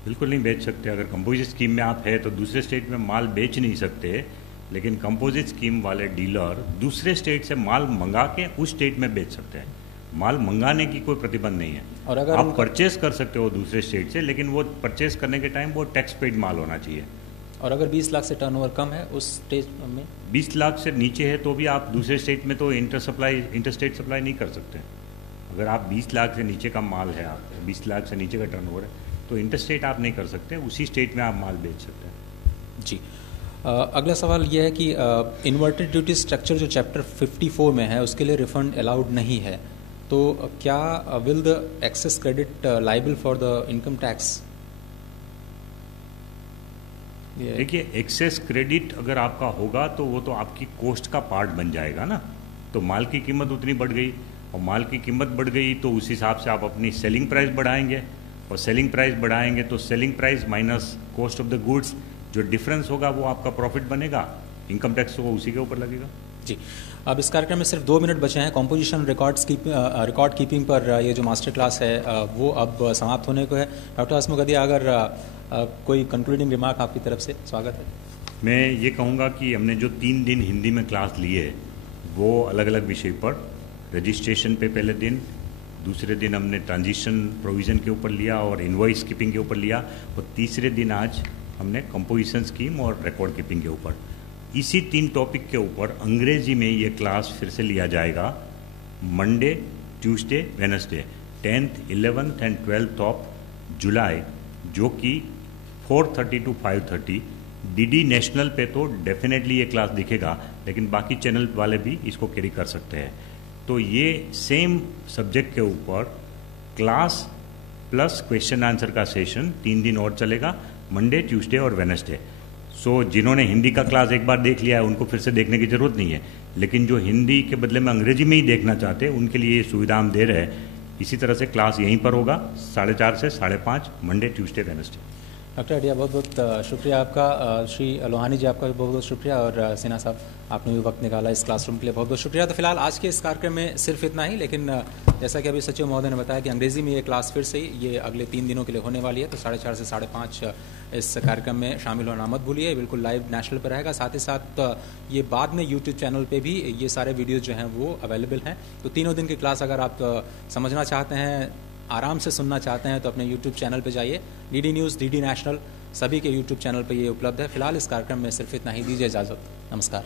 बिल्कुल नहीं बेच सकते। अगर कंपोजिट स्कीम में आप है तो दूसरे स्टेट में माल बेच नहीं सकते, लेकिन कंपोजिट स्कीम वाले डीलर दूसरे स्टेट से माल मंगा के उस स्टेट में बेच सकते हैं। माल मंगाने की कोई प्रतिबंध नहीं है। और अगर आप परचेस कर सकते हो दूसरे स्टेट से, लेकिन वो परचेस करने के टाइम वो टैक्स पेड माल होना चाहिए। और अगर 20 लाख से टर्नओवर कम है उस स्टेज में 20 लाख से नीचे है तो भी आप दूसरे स्टेट में तो इंटरस्टेट सप्लाई नहीं कर सकते। अगर आप 20 लाख से नीचे का माल है, आप 20 लाख से नीचे का टर्नओवर है तो इंटरस्टेट आप नहीं कर सकते, उसी स्टेट में आप माल बेच सकते हैं। जी। अगला सवाल यह है कि इन्वर्टेड ड्यूटी स्ट्रक्चर जो चैप्टर 54 में है उसके लिए रिफंड अलाउड नहीं है, तो क्या will the excess credit liable for the income tax? देखिए, एक्सेस क्रेडिट अगर आपका होगा तो वो तो आपकी कॉस्ट का पार्ट बन जाएगा ना। तो माल की कीमत उतनी बढ़ गई और माल की कीमत बढ़ गई तो उस हिसाब से आप अपनी सेलिंग प्राइस बढ़ाएंगे, और सेलिंग प्राइस बढ़ाएंगे तो selling price minus cost of the goods, जो डिफरेंस होगा वो आपका प्रॉफिट बनेगा, इनकम टैक्स को उसी के ऊपर लगेगा। जी। अब इस कार्यक्रम में सिर्फ 2 मिनट बचे हैं। कॉम्पोजिशन रिकॉर्ड कीपिंग पर ये जो मास्टर क्लास है वो अब समाप्त होने को है। डॉक्टर हसमुख अढ़िया, अगर कोई कंक्लूडिंग रिमार्क आपकी तरफ से, स्वागत है। मैं ये कहूँगा कि हमने जो 3 दिन हिंदी में क्लास लिए वो अलग अलग विषय पर, रजिस्ट्रेशन पे पहले दिन, दूसरे दिन हमने ट्रांजिशन प्रोविज़न के ऊपर लिया और इनवॉइस कीपिंग के ऊपर लिया, और तीसरे दिन आज हमने कंपोजिशन स्कीम और रिकॉर्ड कीपिंग के ऊपर। इसी 3 टॉपिक के ऊपर अंग्रेजी में ये क्लास फिर से लिया जाएगा Monday, Tuesday, Wednesday, 10th, 11th and 12th of July, जो कि 4:30 to 5:30। डीडी नेशनल पे तो डेफिनेटली ये क्लास दिखेगा, लेकिन बाकी चैनल वाले भी इसको कैरी कर सकते हैं। तो ये सेम सब्जेक्ट के ऊपर क्लास प्लस क्वेश्चन आंसर का सेशन 3 दिन और चलेगा, मंडे, ट्यूसडे और वेडनेसडे। सो जिन्होंने हिंदी का क्लास एक बार देख लिया है उनको फिर से देखने की ज़रूरत नहीं है, लेकिन जो हिंदी के बदले में अंग्रेजी में ही देखना चाहते हैं उनके लिए ये सुविधा हम दे रहे हैं। इसी तरह से क्लास यहीं पर होगा 4:30 से 5:30, Monday, Tuesday, Wednesday. Doctor Adhiya, बहुत बहुत शुक्रिया आपका। श्री लोहानी जी, आपका भी बहुत बहुत शुक्रिया, और सिन्हा साहब, आपने भी वक्त निकाला इस क्लासरूम के लिए, बहुत बहुत शुक्रिया। तो फिलहाल आज के इस कार्यक्रम में सिर्फ इतना ही, लेकिन जैसा कि अभी सचिव महोदय ने बताया कि अंग्रेजी में ये क्लास फिर से ही ये अगले 3 दिनों के लिए होने वाली है, तो 4:30 से 5:30 इस कार्यक्रम में शामिल होना मत भूलिए। बिल्कुल लाइव नेशनल पर रहेगा, साथ ही साथ ये बाद में यूट्यूब चैनल पे भी ये सारे वीडियोज़ जो हैं वो अवेलेबल हैं। तो तीनों दिन की क्लास अगर आप समझना चाहते हैं, आराम से सुनना चाहते हैं, तो अपने यूट्यूब चैनल पर जाइए। डीडी न्यूज़, डीडी नेशनल सभी के यूट्यूब चैनल पर ये उपलब्ध है। फिलहाल इस कार्यक्रम में सिर्फ इतना ही, दीजिए इजाज़त, नमस्कार।